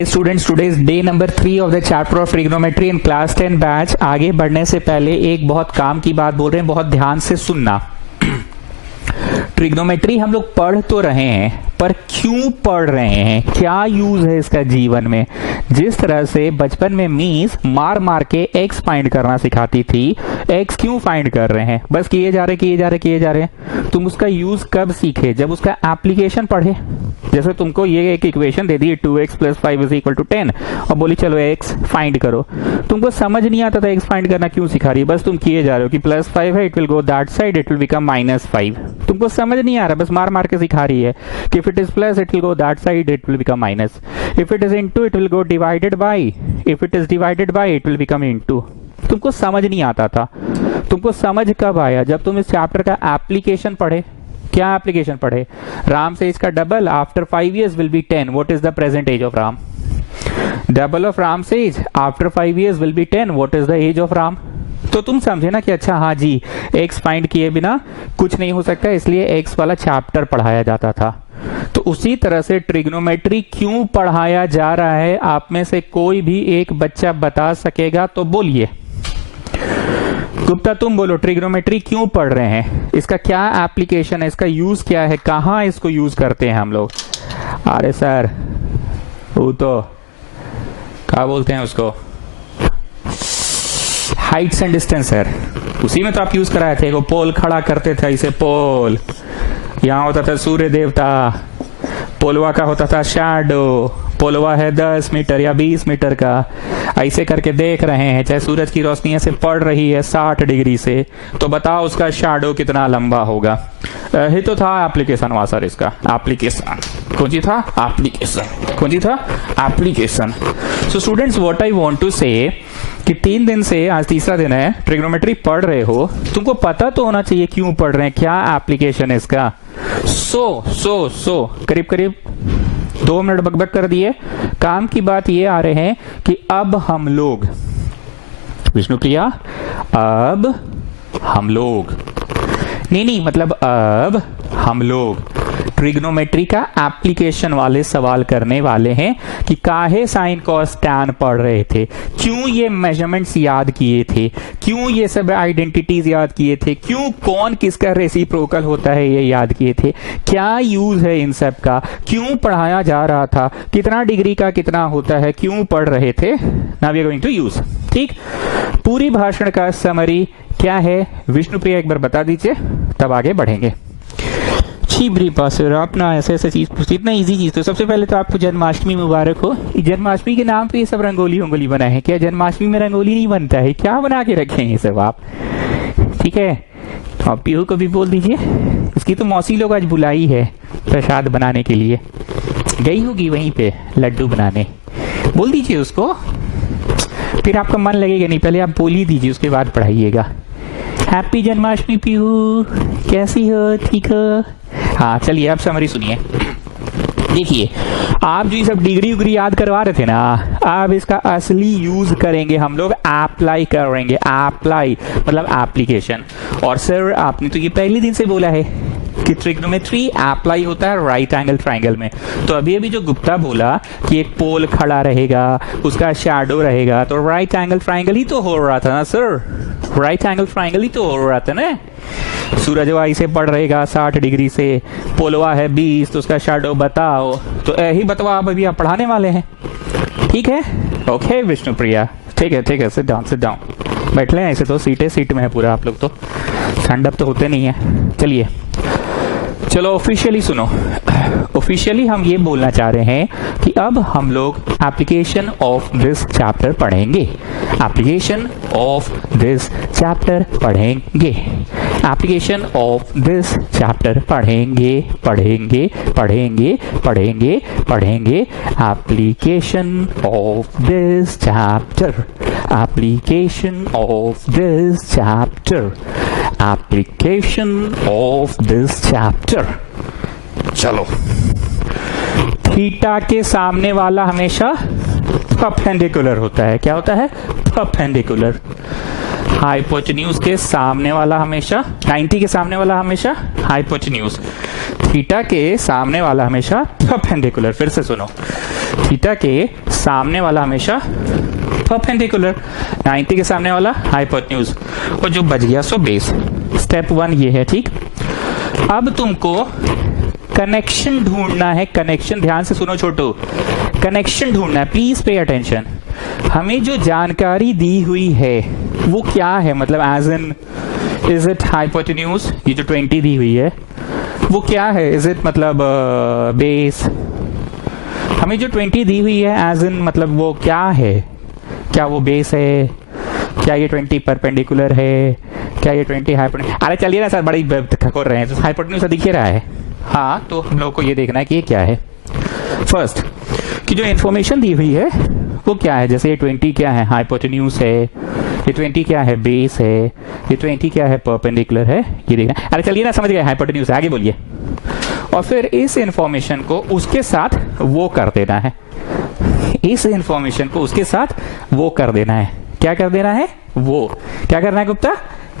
Students, today is day number 3 of the chapter of trigonometry in class 10 batch. आगे बढ़ने से पहले एक बहुत काम की बात बोल रहे हैं, बहुत ध्यान से सुनना। ट्रिग्नोमेट्री हम लोग पढ़ तो रहे हैं, पर क्यों पढ़ रहे हैं, क्या यूज है इसका जीवन में। जिस तरह से बचपन में मीस मार मार के एक्स फाइंड करना सिखाती थी, एक्स क्यों फाइंड कर रहे हैं, बस किए जा रहे हैं। तुम उसका यूज कब सीखे, जब उसका एप्लीकेशन पढ़े। जैसे तुमको ये एक इक्वेशन दे दी 2x + 5 = 10 और बोली चलो x फाइंड करो। तुमको समझ नहीं आता था x फाइंड करना क्यों सिखा रही है, बस तुम किए जा रहे हो कि +5 है, it will go that side, it will become -5। तुमको समझ नहीं आ रहा, बस मार मार के सिखा रही है कि if it is plus it will go that side, it will become minus. If it is into it will go divided by, if it is divided by it will become into. तुमको समझ नहीं आता था। तुमको समझ कब आया, जब तुम इस चैप्टर का एप्लीकेशन पढ़े। क्या एप्लीकेशन पढ़े? राम से इसका double after 5 years will be 10. What is the present age of Ram? Double of Ram's age after 5 years will be 10. What is the age of Ram? तो तुम समझे ना कि अच्छा हाँ जी, x फाइंड किए बिना कुछ नहीं हो सकता, इसलिए x वाला चैप्टर पढ़ाया जाता था। तो उसी तरह से ट्रिग्नोमेट्री क्यों पढ़ाया जा रहा है, आप में से कोई भी एक बच्चा बता सकेगा तो बोलिए। गुप्ता तुम बोलो, ट्रिग्नोमेट्री क्यों पढ़ रहे हैं, इसका क्या एप्लीकेशन है, इसका यूज क्या है, कहां इसको यूज करते हैं हम लोग। अरे सर वो तो क्या बोलते हैं उसको, हाइट्स एंड डिस्टेंस सर, उसी में तो आप यूज कराए थे। वो पोल खड़ा करते थे, इसे पोल, यहां होता था सूर्य देवता, पोलवा का होता था शैडो। पोलवा है 10 मीटर या 20 मीटर का, ऐसे करके देख रहे हैं, चाहे सूरज की रोशनी ऐसे पड़ रही है 60 डिग्री से, तो बताओ उसका शैडो कितना लंबा होगा। ये तो था एप्लीकेशन वहां सर, इसका एप्लीकेशन कौन सी था, application. So students, what I want to say कि 3 दिन से, आज तीसरा दिन है, ट्रिग्नोमेट्री पढ़ रहे हो, तुमको पता तो होना चाहिए क्यों पढ़ रहे हैं, क्या एप्लीकेशन है इसका। सो करीब 2 मिनट बकबक कर दिए। काम की बात ये आ रहे हैं कि अब हम लोग, विष्णुप्रिया, अब हम लोग नहीं मतलब अब हम लोग ट्रिग्नोमेट्री का एप्लीकेशन वाले सवाल करने वाले हैं कि काहे साइन कॉस टैन पढ़ रहे थे, क्यों ये मेजरमेंट्स याद किए थे, क्यों ये सब आइडेंटिटीज याद किए थे, क्यों कौन किसका रेसिप्रोकल होता है ये याद किए थे, क्या यूज है इन सब का, क्यों पढ़ाया जा रहा था, कितना डिग्री का कितना होता है, क्यों पढ़ रहे थे। Now we are going to use. ठीक, पूरी भाषण का समरी क्या है विष्णुप्रिया एक बार बता दीजिए, तब आगे बढ़ेंगे। अपना ऐसे चीज पूछती, इतना इजी चीज। तो सबसे पहले तो आपको जन्माष्टमी मुबारक हो। जन्माष्टमी के नाम पे ये सब रंगोली बनाए हैं क्या? जन्माष्टमी में रंगोली नहीं बनता है, क्या बना के रखे हैं ये सब आप? ठीक है, तो आप पीहू को भी बोल दीजिए, इसकी तो मौसी लोग आज बुलाई है प्रसाद बनाने के लिए, गई होगी वहीं पे लड्डू बनाने, बोल दीजिए उसको, फिर आपका मन लगेगा नहीं। पहले आप बोल ही दीजिए, उसके बाद पढ़ाइएगा। हैप्पी जन्माष्टमी पीहू, कैसी हो, ठीक हो? हाँ चलिए, आप समरी सुनिए। देखिए, आप जो ये सब डिग्री उग्री याद करवा रहे थे ना, अब इसका असली यूज करेंगे हम लोग, अप्लाई करेंगे। अप्लाई मतलब एप्लीकेशन। और सर आपने तो ये पहले दिन से बोला है कि ट्रिग्नोमेट्री अप्लाई होता है राइट एंगल ट्राइंगल में। तो अभी जो गुप्ता बोला कि एक पोल खड़ा रहेगा, उसका शैडो रहेगा, तो राइट एंगल ट्राइंगल ही तो हो रहा था ना सर, राइट एंगल ट्राइंगल ही तो हो रहा था ना। सूरज ऐसे पड़ रहेगा 60 डिग्री से, पोलवा है 20, तो उसका शैडो बताओ, तो यही बतवा आप अभी आप पढ़ाने वाले हैं। ठीक है, ओके विष्णुप्रिया, ठीक है, सिट डाउन, बैठ लें। ऐसे तो सीट में है पूरा, आप लोग तो स्टैंड अप तो होते नहीं है। चलिए, चलो ऑफिशियली सुनो। ऑफिशियली हम ये बोलना चाह रहे हैं कि अब हम लोग एप्लीकेशन ऑफ दिस चैप्टर पढ़ेंगे। एप्लीकेशन ऑफ दिस चैप्टर पढ़ेंगे। एप्लीकेशन ऑफ दिस चैप्टर पढ़ेंगे। Application of this chapter, application of this chapter, application of this chapter. चलो, थीटा के सामने वाला हमेशा परपेंडिकुलर होता है। क्या होता है? परपेंडिकुलर। हाइपोटेन्यूज के सामने वाला हमेशा, 90 के सामने वाला हमेशा हाइपोटेन्यूज, थीटा के सामने वाला हमेशा परपेंडिकुलर। फिर से सुनो, थीटा के सामने वाला हमेशा परपेंडिकुलर, 90 के सामने वाला हाइपोटेन्यूज, और जो बच गया सो बेस। स्टेप 1 ये है, ठीक। अब तुमको कनेक्शन ढूंढना है, कनेक्शन, ध्यान से सुनो छोटू, कनेक्शन ढूंढना है, प्लीज पे अटेंशन। हमें जो जानकारी दी हुई है वो क्या है, मतलब as in is it hypotenuse, ये जो 20 दी हुई है वो क्या है, इज इट मतलब बेस। हमें जो 20 दी हुई है एज इन मतलब वो क्या है, क्या वो बेस है, क्या ये 20 परपेंडिकुलर है, क्या ये 20 हाइपोटेन्यूज। अरे चलिए ना सर, बड़ी खकोर रहे हैं, तो हाइपोटेन्यूज दिख ही रहा है। हाँ, तो हम लोग को ये देखना है कि ये क्या है। फर्स्ट कि जो इंफॉर्मेशन दी हुई है वो क्या है, जैसे ये 20 क्या है, हाइपोटेन्यूज है, ये 20 क्या है, बेस है, ये 20 क्या है, परपेंडिकुलर है, ये देखना। अरे चलिए ना, समझ गए, हाइपोटेन्यूज, आगे बोलिए। और फिर इस इंफॉर्मेशन को उसके साथ वो कर देना है, इस इंफॉर्मेशन को उसके साथ वो कर देना है। क्या कर देना है, वो क्या करना है गुप्ता,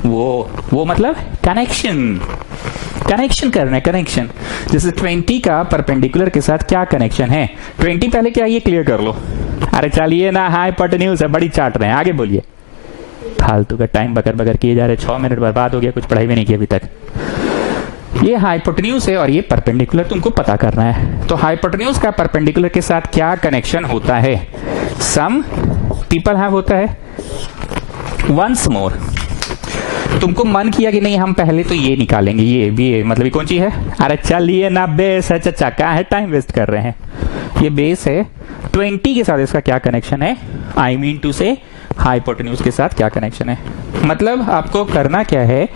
वो मतलब कनेक्शन, कनेक्शन करना है, कनेक्शन। जैसे 20 का परपेंडिकुलर के साथ क्या कनेक्शन है, 20 पहले क्या, ये क्लियर कर लो। अरे चलिए ना, हाइपोटेन्यूज है, बड़ी चाट रहे हैं, आगे बोलिए। फालतू का टाइम बकर बकर किए जा रहे, 6 मिनट बर्बाद हो गया, कुछ पढ़ाई भी नहीं की अभी तक। ये हाइपोटेन्यूज है और ये परपेंडिकुलर तुमको पता करना है। तो हाइपोटेन्यूज का परपेंडिकुलर के साथ क्या कनेक्शन होता है, सम पीपल हैव होता है। वंस मोर, तुमको मन किया कि नहीं हम पहले तो ये निकालेंगे, ये भी मतलब ये कौन सी है, अरे चलिए ना, बेस है चचा, क्या है टाइम वेस्ट कर रहे हैं। ये बेस है, 20 के साथ इसका क्या कनेक्शन है, आई मीन टू से हाइपोटेन्यूज के साथ क्या कनेक्शन है। मतलब आपको करना क्या है,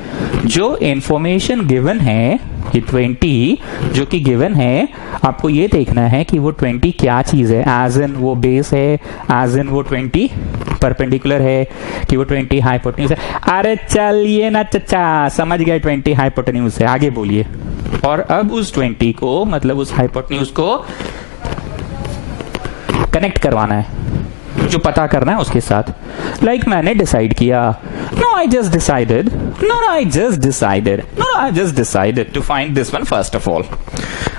जो इंफॉर्मेशन गिवन है, ये 20 जो कि गिवन है, आपको ये देखना है कि वो 20 क्या चीज है, एज इन वो बेस है, एज इन वो 20 परपेंडिकुलर है, कि वो 20 हाइपोटेन्यूज है। अरे चलिए ना चचा, समझ गए, 20 हाइपोटेन्यूज है, आगे बोलिए। और अब उस 20 को, मतलब उस हाइपोटेन्यूज को कनेक्ट करवाना है, जो पता करना है उसके साथ। लाइक मैंने डिसाइड किया, no I just decided, to find this one first of all,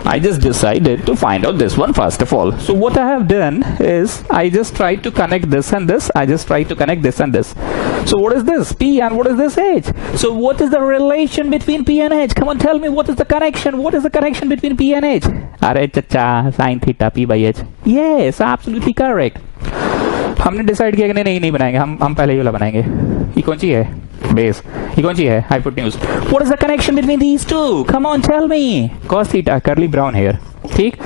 I just decided to find out this one first of all. So what I have done is I just tried to connect this and this. I just tried to connect this and this. So what is this P and what is this H? So what is the relation between P and H? Come on, tell me, what is the connection? What is the connection between P and H? अरे चचा, sin theta P by H. Yes, absolutely correct. हमने decide किया कि नहीं बनाएंगे, हम पहले ये वाला बनाएंगे। ये कौन सी है, बेस, ये कौन सी है, hypotenuse. What is the connection between these two, come on tell me. Cos theta, curly brown hair, ठीक।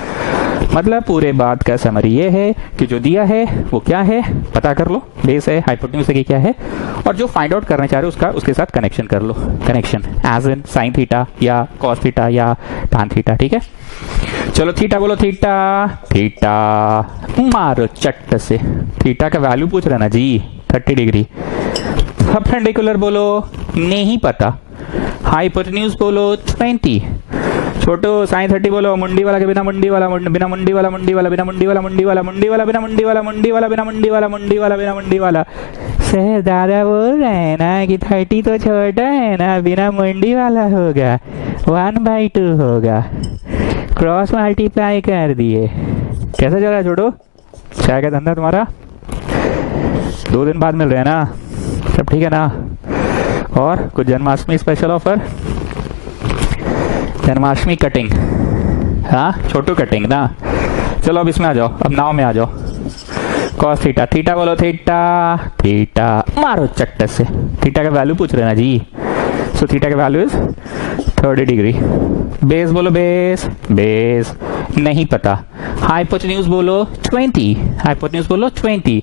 मतलब पूरे बात का समरी ये है कि जो दिया है वो क्या है, पता कर लो, बेस है, हाइपोटेन्यूज है, क्या है, और जो फाइंड आउट करना चाह रहे हो उसका उसके साथ कनेक्शन कर लो, connection as in sine theta या कॉस थीटा या tan थीटा, ठीक है। चलो थीटा बोलो, थीटा, थीटा मारो चट्ट से। थीटा का वैल्यू पूछ रहा ना जी, 30 डिग्री। परपेंडिकुलर बोलो, नहीं पता। हाइपोटेन्यूज बोलो 20। छोटो साइन 30 बोलो, मुंडी वाला के बिना मुंडी वाला, बिना मुंडी वाला, मुंडी वाला बिना मुंडी वाला, मुंडी वाला, मुंडी वाला बिना मुंडी वाला, मुंडी वाला बिना मुंडी वाला, मुंडी वाला बिना मुंडी वाला। सर दादा बोल रहे हैं ना कि 30 तो छोटा है ना, बिना मुंडी वाला होगा, 1/2 होगा। क्रॉस मल्टीप्लाई कर दिए। कैसा चल रहा है छोटो, चाय का धंधा तुम्हारा? 2 दिन बाद मिल रहे हैं ना, सब ठीक है ना? और कुछ Janmashtami special offer, Janmashtami cutting, हाँ छोटू कटिंग ना। चलो अब इसमें आ जाओ, अब नाव में आ जाओ। कॉस थीटा, थीटा बोलो, थीटा, थीटा मारो चट्ट से। थीटा का वैल्यू पूछ रहे ना जी, सो थीटा का वैल्यू इज 30 डिग्री। बेस बोलो, बेस, बेस नहीं पता। हाइपोटेन्यूज बोलो 20, हाइपोटेन्यूज बोलो 20।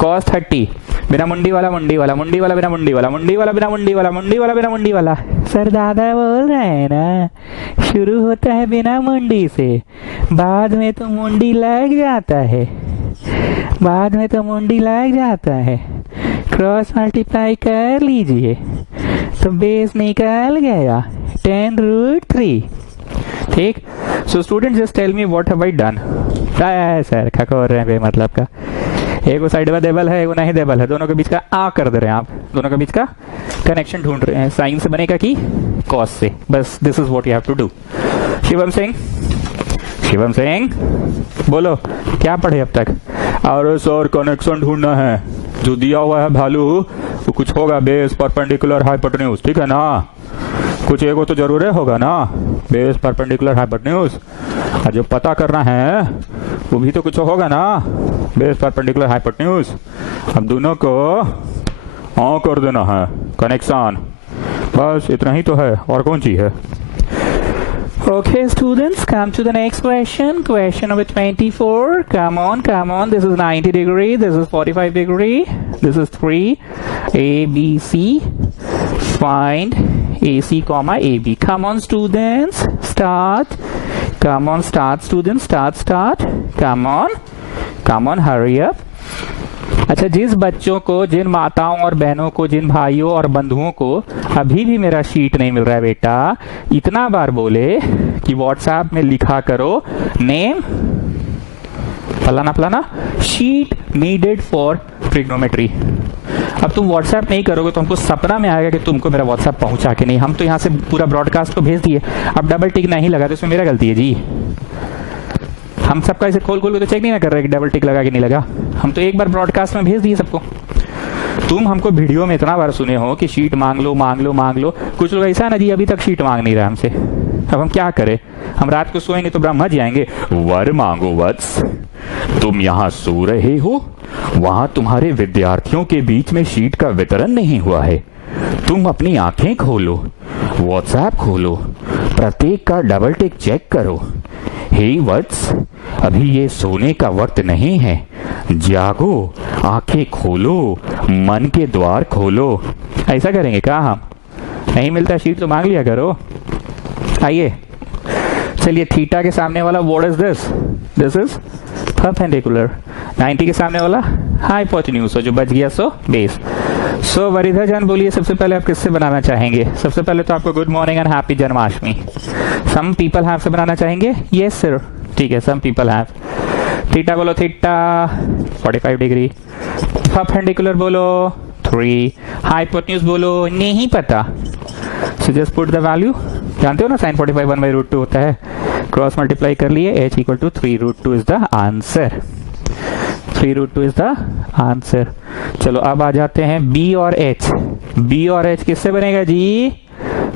कॉस 30 बिना मुंडी वाला, मुंडी वाला, मुंडी वाला बिना मुंडी वाला, मुंडी वाला बिना मुंडी वाला, मुंडी वाला बिना मुंडी वाला। सर दादा बोल रहे हैं ना, शुरू होता है बिना मुंडी से, बाद में तो मुंडी लग जाता है, बाद में तो मुंडी लग जाता है। क्रॉस मल्टीप्लाई कर लीजिए तो बेस निकल गया 10√3, ठीक। So student just tell me what have I done. Sir खखोर रहे हैं बेमतलब का, एक वो साइड देबल है, एक वो नहीं देबल है, दोनों के बीच का आ कर दे रहे हैं आप, दोनों के बीच का कनेक्शन ढूंढ रहे हैं। साइन से बनेगा कि कॉस से, बस this is what you have to do. Shivam Singh, Shivam Singh बोलो, क्या पढ़े अब तक? अरे सर कनेक्शन ढूंढना है, जो दिया हुआ है वैल्यू वो कुछ होगा, बेस परपेंडिकुलर हाइपोटेन्यूज, ठीक है ना? कुछ एक तो जरूर होगा ना, बेस परपेंडिकुलर हाइपोटेन्यूज। और जो पता करना है वो भी तो कुछ होगा ना, बेस परपेंडिकुलर हाइपोटेन्यूज। अब दोनों को ऑन कर देना है कनेक्शन, बस इतना ही तो है, और कौन चीज है? Okay, students, come to the next question. Question number 24. Come on. This is 90 degree. This is 45 degree. This is 3. A, B, C. Find AC, comma, AB. Come on, students. Start. Come on, start, students. Start. Come on, hurry up. अच्छा, जिस बच्चों को, जिन माताओं और बहनों को, जिन भाइयों और बंधुओं को अभी भी मेरा शीट नहीं मिल रहा है बेटा, इतना बार बोले कि व्हाट्सएप में लिखा करो नेम फलाना फलाना, शीट नीडेड फॉर ट्रिग्नोमेट्री। अब तुम व्हाट्सएप नहीं करोगे तो हमको सपना में आएगा कि तुमको मेरा व्हाट्सएप पहुंचा के नहीं। हम तो यहाँ से पूरा ब्रॉडकास्ट को भेज दिए, अब डबल टिक नहीं लगा तो इसमें मेरा गलती है जी। हम सबका इसे खोल के तो चेक नहीं ना कर रहे कि डबल टिक लगा कि नहीं लगा। हम तो एक बार ब्रॉडकास्ट में भेज दिए सबको। तुम हमको वीडियो में इतना बार सुने हो कि शीट मांग लो। कुछ लोग ऐसा ना जी अभी तक शीट मांग नहीं रहा हमसे। अब हम क्या करें? हम रात को सोएंगे तो ब्रह्मा जी आएंगे, वर मांगो वत्स, तुम यहाँ सो रहे हो, वहां तुम्हारे विद्यार्थियों के बीच में शीट का वितरण नहीं हुआ है, तुम अपनी आंखें खोलो, व्हाट्सएप खोलो, प्रत्येक का डबल टिक चेक करो। हे वत्स, अभी ये सोने का वक्त नहीं है, जागो, आंखें खोलो, मन के द्वार खोलो। ऐसा करेंगे क्या हम? नहीं मिलता शीट तो मांग लिया करो। आइए चलिए, थीटा के सामने वाला what is this? This is perpendicular. 90 के सामने वाला हाइपोटेन्यूज, जो बच गया सो बेस। सो वरिधा जान बोलिए, सबसे पहले आप किससे बनाना चाहेंगे? सबसे पहले तो आपको good morning and happy Janmashtami. Some people have से बनाना चाहेंगे? यस सर, ठीक है, सम पीपल हैव। थीटा बोलो, थीटा 45 डिग्री। परपेंडिकुलर बोलो 3। हाइपोटेन्यूज बोलो नहीं पता, so just put the value. जानते हो ना साइन 45 1/√2 होता है, क्रॉस मल्टीप्लाई कर लिए, h equal to 3√2 is the answer. 3√2 is the answer. चलो अब आ जाते हैं B और H। B और H किससे बनेगा जी?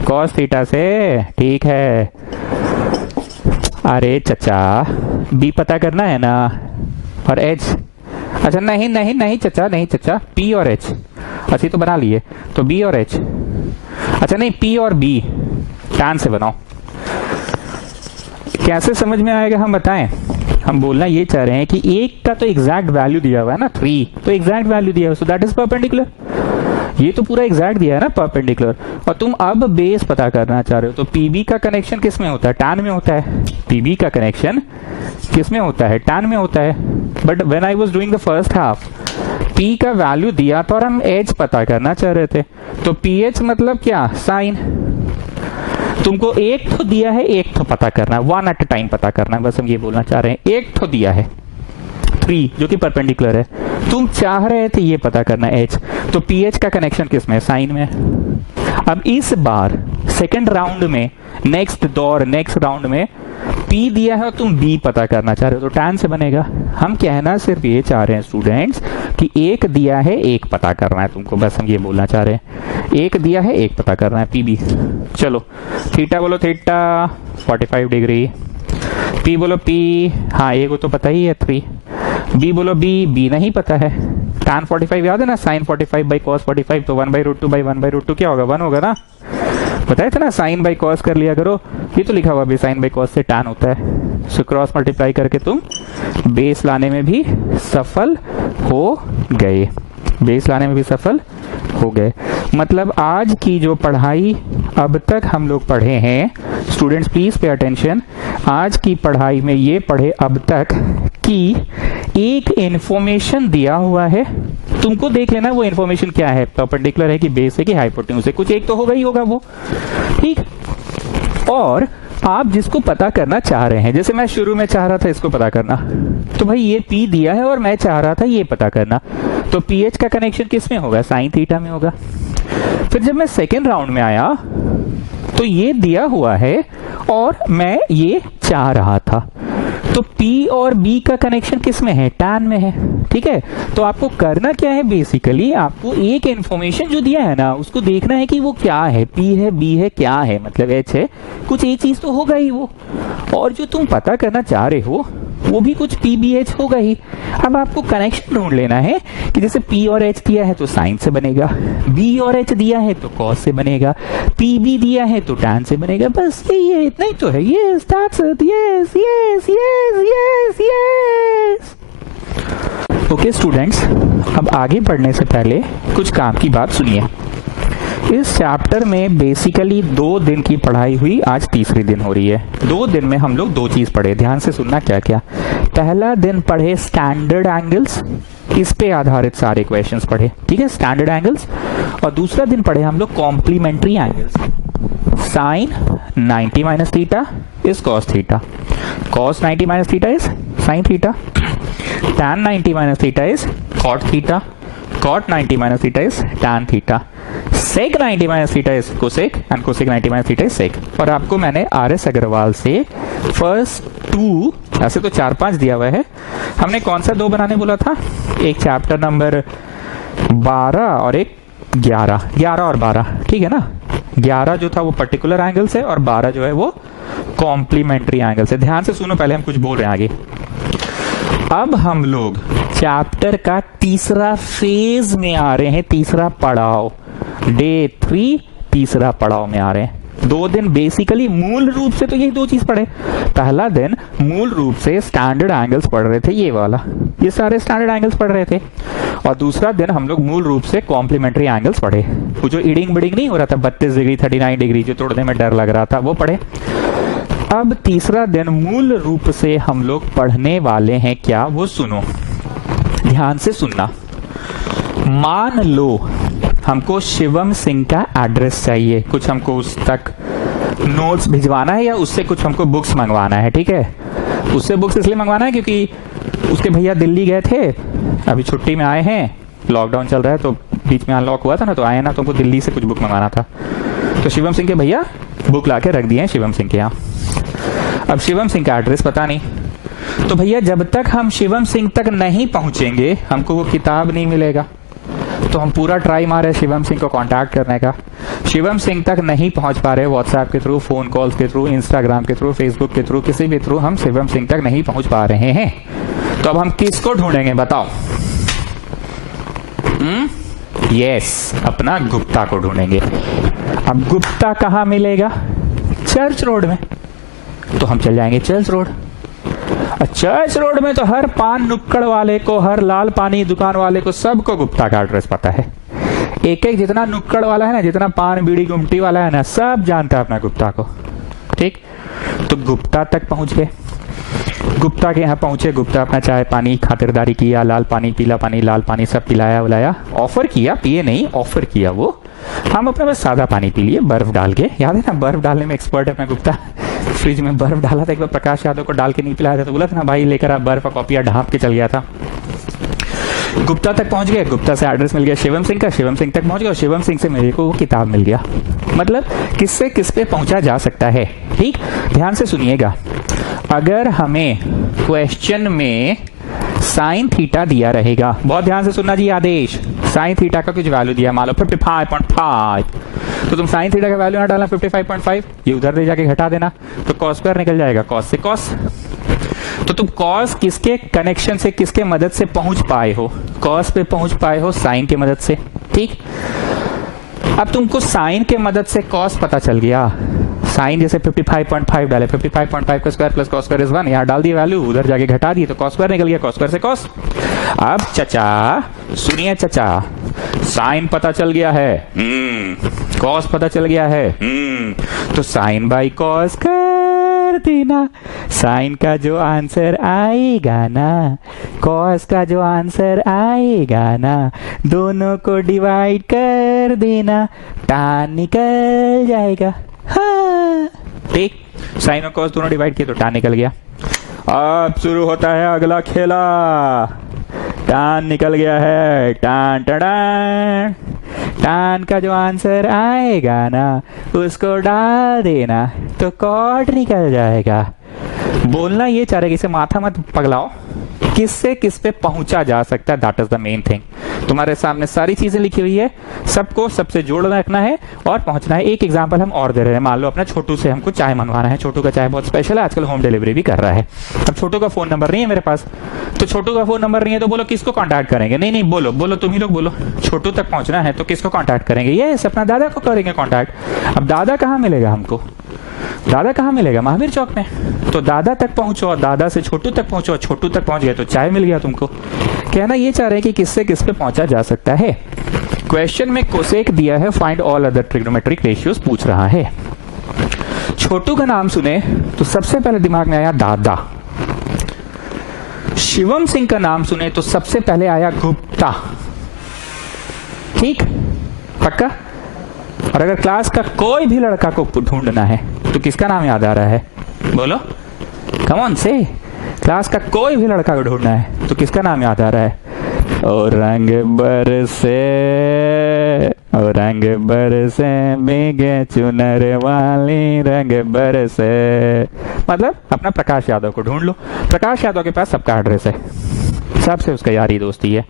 cos थीटा से, ठीक है। अरे चचा, B पता करना है ना, और H, अच्छा नहीं चचा, P और H अच्छी तो बना लिए, तो B और H, अच्छा नहीं P और B tan से बनाओ। कैसे समझ में आएगा हम बताएं? हम बोलना ये चाह रहे हैं कि एक का तो एग्जैक्ट वैल्यू दिया हुआ है ना 3, तो एग्जैक्ट वैल्यू दिया हुआ, सो दैट इज परपेंडिकुलर। ये तो पूरा एग्जैक्ट दिया है ना परपेंडिकुलर, और तुम अब बेस पता करना चाह रहे हो, तो पीबी का कनेक्शन किस में होता है? टैन में होता है। पीबी का कनेक्शन किस में होता है? टैन में होता है। But when I was doing the first half, P का वैल्यू दिया था और हम एच पता करना चाह रहे थे, तो पीएच मतलब क्या? साइन। तुमको एक तो दिया है, एक तो पता करना है, 1 एट अ टाइम पता करना है, बस हम ये बोलना चाह रहे हैं। एक तो दिया है 3 जो कि परपेंडिकुलर है, तुम चाह रहे थे ये पता करना h, तो ph का कनेक्शन किस में? साइन में। अब इस बार सेकंड राउंड में, नेक्स्ट राउंड में p दिया है और तुम b पता करना चाह रहे हो, तो tan से बनेगा। हम कहना सिर्फ ये चाह रहे हैं स्टूडेंट्स कि एक दिया है, एक पता करना है तुमको, बस हम ये बोलना चाह रहे हैं। एक दिया है, एक पता करना है, pb। चलो थीटा बोलो, थीटा 45 डिग्री। p बोलो p, हाँ एक तो पता ही है 3। b बोलो b नहीं पता है। tan 45 याद है ना, sin 45 बाई cos 45, तो 1/√2 बाई 1/√2 क्या होगा? 1 होगा ना, बताया था ना, साइन बाई कॉस कर लिया करो। ये तो लिखा हुआ भी साइन बाई कॉस से tan होता है, सो क्रॉस मल्टीप्लाई करके तुम बेस लाने में भी सफल हो गए, बेस लाने में भी सफल हो गए। मतलब आज की जो पढ़ाई अब तक हम लोग पढ़े हैं, स्टूडेंट्स प्लीज पे अटेंशन, आज की पढ़ाई में ये पढ़े अब तक कि एक इंफॉर्मेशन दिया हुआ है, तुमको देख लेना वो इंफॉर्मेशन क्या है, परपेंडिकुलर है कि बेस है कि हाइपोटेन्यूज है, कुछ एक तो होगा ही होगा वो, ठीक। और आप जिसको पता करना चाह रहे हैं, जैसे मैं शुरू में चाह रहा था इसको पता करना, तो भाई ये P दिया है और मैं चाह रहा था ये पता करना, तो PH का कनेक्शन किस में होगा? साइन थीटा में होगा। फिर जब मैं सेकेंड राउंड में आया तो ये दिया हुआ है और मैं ये चाह रहा था, तो P और B का कनेक्शन किस में है? tan में है। ठीक है, तो आपको करना क्या है, बेसिकली आपको एक इंफॉर्मेशन जो दिया है ना उसको देखना है कि वो क्या है, P है, B है, क्या है, मतलब H है, कुछ एक चीज तो होगा ही वो, और जो तुम पता करना चाह रहे हो वो भी कुछ PBH होगा ही। अब आपको कनेक्शन ढूंढ लेना है कि जैसे P और H दिया है तो साइन से बनेगा, B और H दिया है तो कॉस से बनेगा, PB दिया है तो tan से बनेगा, बस यही है, इतना ही तो है। Yes that's it, yes yes yes yes yes. Okay students, अब आगे बढ़ने से पहले कुछ काम की बात सुनिए। इस चैप्टर में बेसिकली 2 दिन की पढ़ाई हुई, आज तीसरी दिन हो रही है। 2 दिन में हम लोग 2 चीज पढ़े, ध्यान से सुनना क्या क्या। पहला दिन पढ़े स्टैंडर्ड एंगल्स, इस पे आधारित सारे क्वेश्चंस पढ़े, ठीक है, स्टैंडर्ड एंगल्स। और दूसरा दिन पढ़े हम लोग complementary angles. Sine 90 minus theta is cos theta, cos 90 minus theta is sine theta, tan 90 minus theta is cot theta, cot 90 minus theta is tan theta, sec 90 minus theta is cosec and cosec 90 minus theta is sec। और आपको मैंने RS Agarwal से first 2, ऐसे तो 4-5 दिया हुआ है, हमने कौन सा 2 बनाने बोला था, एक चैप्टर नंबर 12 और एक 11 और 12, ठीक है ना। 11 जो था वो पर्टिकुलर एंगल से और 12 जो है वो कॉम्प्लीमेंट्री एंगल से। ध्यान से सुनो, पहले हम कुछ बोल रहे हैं आगे। अब हम लोग चैप्टर का तीसरा फेज में आ रहे हैं, तीसरा पड़ाव, डे 3 तीसरा पड़ाव में आ रहे हैं। 2 दिन बेसिकली मूल रूप से तो यही 2 चीज पढ़े। पहला दिन मूल रूप से स्टैंडर्ड एंगल्स पढ़ रहे थे, ये वाला, ये सारे स्टैंडर्ड एंगल्स पढ़ रहे थे। और दूसरा दिन हम लोग मूल रूप से कॉम्प्लीमेंट्री एंगल्स पढ़े, वो जो इडिंग बिडिंग नहीं हो रहा था 32 डिग्री 39 डिग्री जो तोड़ने में डर लग रहा था वो पढ़े। अब तीसरा दिन मूल रूप से हम लोग पढ़ने वाले हैं क्या, वो सुनो, ध्यान से सुनना। मान लो हमको शिवम सिंह का एड्रेस चाहिए, कुछ हमको उस तक नोट्स भिजवाना है या उससे कुछ हमको बुक्स मंगवाना है, ठीक है। उससे बुक्स इसलिए मंगवाना है क्योंकि उसके भैया दिल्ली गए थे, अभी छुट्टी में आए हैं, लॉकडाउन चल रहा है तो बीच में अनलॉक हुआ था ना, तो आए ना, तो हमको दिल्ली से कुछ बुक मंगवाना था। तो शिवम सिंह के भैया बुक लाके रख दिए हैं शिवम सिंह के यहाँ। अब शिवम सिंह का एड्रेस पता नहीं, तो भैया जब तक हम शिवम सिंह तक नहीं पहुंचेंगे हमको वो किताब नहीं मिलेगा। तो हम पूरा ट्राई मारे शिवम सिंह को कांटेक्ट करने का, शिवम सिंह तक नहीं पहुंच पा रहे, व्हाट्सएप के थ्रू, फोन कॉल्स के थ्रू, इंस्टाग्राम के थ्रू, फेसबुक के थ्रू, किसी भी थ्रू हम शिवम सिंह तक नहीं पहुंच पा रहे हैं। तो अब हम किसको ढूंढेंगे बताओ? यस, अपना गुप्ता को ढूंढेंगे। अब गुप्ता कहाँ मिलेगा? चर्च रोड में। तो हम चल जाएंगे चर्च रोड। चर्च रोड में तो हर पान नुक्कड़ वाले को, हर लाल पानी दुकान वाले को, सबको गुप्ता का एड्रेस पता है। एक एक जितना नुक्कड़ वाला है ना, जितना पान बीड़ी गुमटी वाला है ना, सब जानता है अपना गुप्ता को, ठीक। तो गुप्ता तक पहुंच गए, गुप्ता के यहाँ पहुंचे, गुप्ता अपना चाय पानी खातिरदारी किया, लाल पानी, पीला पानी, लाल पानी सब पिलाया उलाया, ऑफर किया, पिए नहीं, ऑफर किया वो। हम अपना बस सादा पानी पी लिए बर्फ डाल के, याद है ना, बर्फ डालने में एक्सपर्ट है अपना गुप्ता। फ्रिज में बर्फ डाला था एक बार, प्रकाश यादव को डाल के नहीं पिलाया था, तो बोला था ना भाई लेकर आ बर्फ, कॉपिया ढांप के चल गया था। गुप्ता तक पहुंच गए, गुप्ता से एड्रेस मिल गया शिवम सिंह का, शिवम सिंह तक पहुंच गया, शिवम सिंह से मेरे को वो किताब मिल गया। मतलब किससे किस पे पहुंचा जा सकता है, ठीक। ध्यान से सुनिएगा, अगर हमें क्वेश्चन में साइन थीटा दिया रहेगा, बहुत ध्यान से सुनना जी आदेश, साइन थीटा का कुछ वैल्यू दिया, मान लो 55.5, तो तुम साइन थीटा का वैल्यू ना डालना 55.5, ये उधर ले जाके घटा देना, तो कॉस स्क्वायर निकल जाएगा, कॉस से कॉस। तो तुम कॉस किसके कनेक्शन से, किसके मदद से पहुंच पाए हो? कॉस पे पहुंच पाए हो साइन की मदद से, ठीक। अब तुमको साइन के मदद से कॉस पता चल गया, साइन जैसे 55.5 डाले, 55.5 का square plus cos square is 1, यहाँ डाल दी वैल्यू, उधर जाके घटा दी तो कॉस स्क्वायर निकल गया, कॉस स्क्वायर से कॉस। अब चचा सुनिए, चचा साइन पता चल गया है, कॉस पता चल गया है, तो साइन बाई कॉस कर देना, साइन का जो आंसर आएगा ना, कॉस का जो आंसर आएगा ना, दोनों को डिवाइड कर देना, tan निकल जाएगा। हाँ ठीक, साइन और कॉस दोनों डिवाइड किए तो tan निकल गया। अब शुरू होता है अगला खेला, tan निकल गया है, tan टडान, tan का जो आंसर आएगा ना उसको डाल देना तो कॉट निकल जाएगा। बोलना ये चाह रहे कि इसे माथा मत पगलाओ, किससे किस पे पहुंचा जा सकता है, that is the main thing. तुम्हारे सामने सारी चीजें लिखी हुई है, सबको सबसे जोड़ रखना है और पहुंचना है। एक एग्जांपल हम और दे रहे हैं, मान लो अपना छोटू से हमको चाय मंगवाना है, छोटू का चाय बहुत स्पेशल है, आजकल होम डिलीवरी भी कर रहा है। अब छोटू का फोन नंबर नहीं है मेरे पास, तो छोटू का फोन नंबर नहीं है तो बोलो किसको कॉन्टैक्ट करेंगे? नहीं नहीं बोलो बोलो, तुम ही लोग बोलो। छोटू तक पहुंचना है तो किसको कॉन्टैक्ट करेंगे? ये अपना दादा को करेंगे कॉन्टैक्ट। अब दादा कहाँ मिलेगा हमको? दादा कहाँ मिलेगा? महावीर चौक में। तो दादा तक पहुंचो और दादा से छोटू तक पहुंचो, छोटू तक पहुंच गए तो चाय मिल गया तुमको। कहना ये चाह रहे हैं कि किससे किस पे पहुंचा जा सकता है। क्वेश्चन में कोसेक दिया है, find all other trigonometric ratios पूछ रहा है। छोटू का नाम सुने तो सबसे पहले दिमाग में आया दादा। शिवम सिंह का नाम सुने तो सबसे पहले आया गुप्ता। ठीक, पक्का? और अगर क्लास का कोई भी लड़का को ढूंढना है तो किसका नाम याद आ रहा है? बोलो, कम ऑन से। क्लास का कोई भी लड़का को ढूंढना है तो किसका नाम याद आ रहा है? ओ रंग बरसे, ओ रंग बरसे भीगे चुनर वाली रंग बरसे। मतलब अपना प्रकाश यादव को ढूंढ लो। प्रकाश यादव के पास सबका एड्रेस है, सबसे उसका यारी दोस्ती है।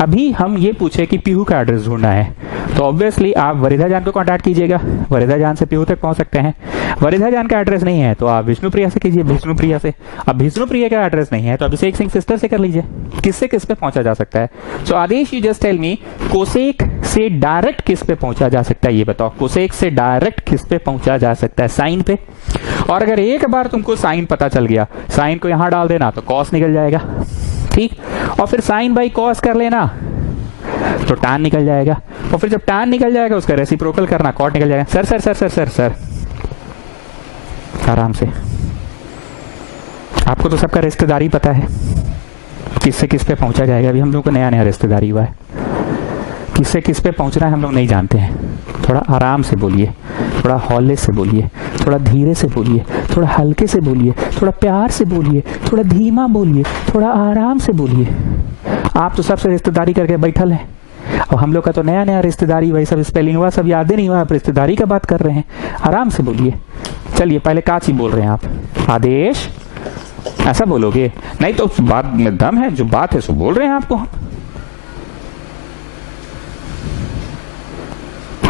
अभी हम ये पूछे कि पीहू का एड्रेस ढूंढना है तो ऑब्वियसली आप वरिधा जान को कांटेक्ट कीजिएगा, वरिधा जान से पीहू तक पहुंच सकते हैं। वरिधा जान का एड्रेस नहीं है तो आप विष्णुप्रिया से कीजिए, विष्णुप्रिया से। अब विष्णुप्रिया का एड्रेस नहीं है तो अभिषेक सिंह सिस्टर से कर लीजिए। किससे किस पे पहुंचा जा सकता है? So Adesh, you just tell me, cosec से डायरेक्ट किस पे पहुंचा जा सकता है? ये बताओ, कोसेक से डायरेक्ट किस पे पहुंचा जा सकता है? साइन पे। और अगर एक बार तुमको साइन पता चल गया, साइन को यहां डाल देना तो कॉस निकल जाएगा। ठीक, और फिर साइन बाई कॉस कर लेना तो टैन निकल जाएगा, और फिर जब टैन निकल जाएगा उसका रेसिप्रोकल करना, कॉट निकल जाएगा। Sir sir sir sir sir sir आराम से, आपको तो सबका रिश्तेदारी पता है, किससे किस पे पहुंचा जाएगा। अभी हम लोग को नया नया रिश्तेदारी हुआ है, किससे किस पे पहुंचना है हम लोग नहीं जानते हैं। थोड़ा आराम से बोलिए, थोड़ा हौले से बोलिए, थोड़ा धीरे से बोलिए, थोड़ा हल्के से बोलिए, थोड़ा प्यार से बोलिए, थोड़ा धीमा बोलिए, थोड़ा आराम से बोलिए। आप तो सबसे रिश्तेदारी करके बैठल हैं और हम लोग का तो नया नया रिश्तेदारी, वही सब स्पेलिंग हुआ, सब याद नहीं हुआ, आप रिश्तेदारी का बात कर रहे हैं। आराम से बोलिए। चलिए पहले काची बोल रहे हैं आप? आदेश, ऐसा बोलोगे? नहीं तो बात में दम है, जो बात है सो बोल रहे हैं आपको।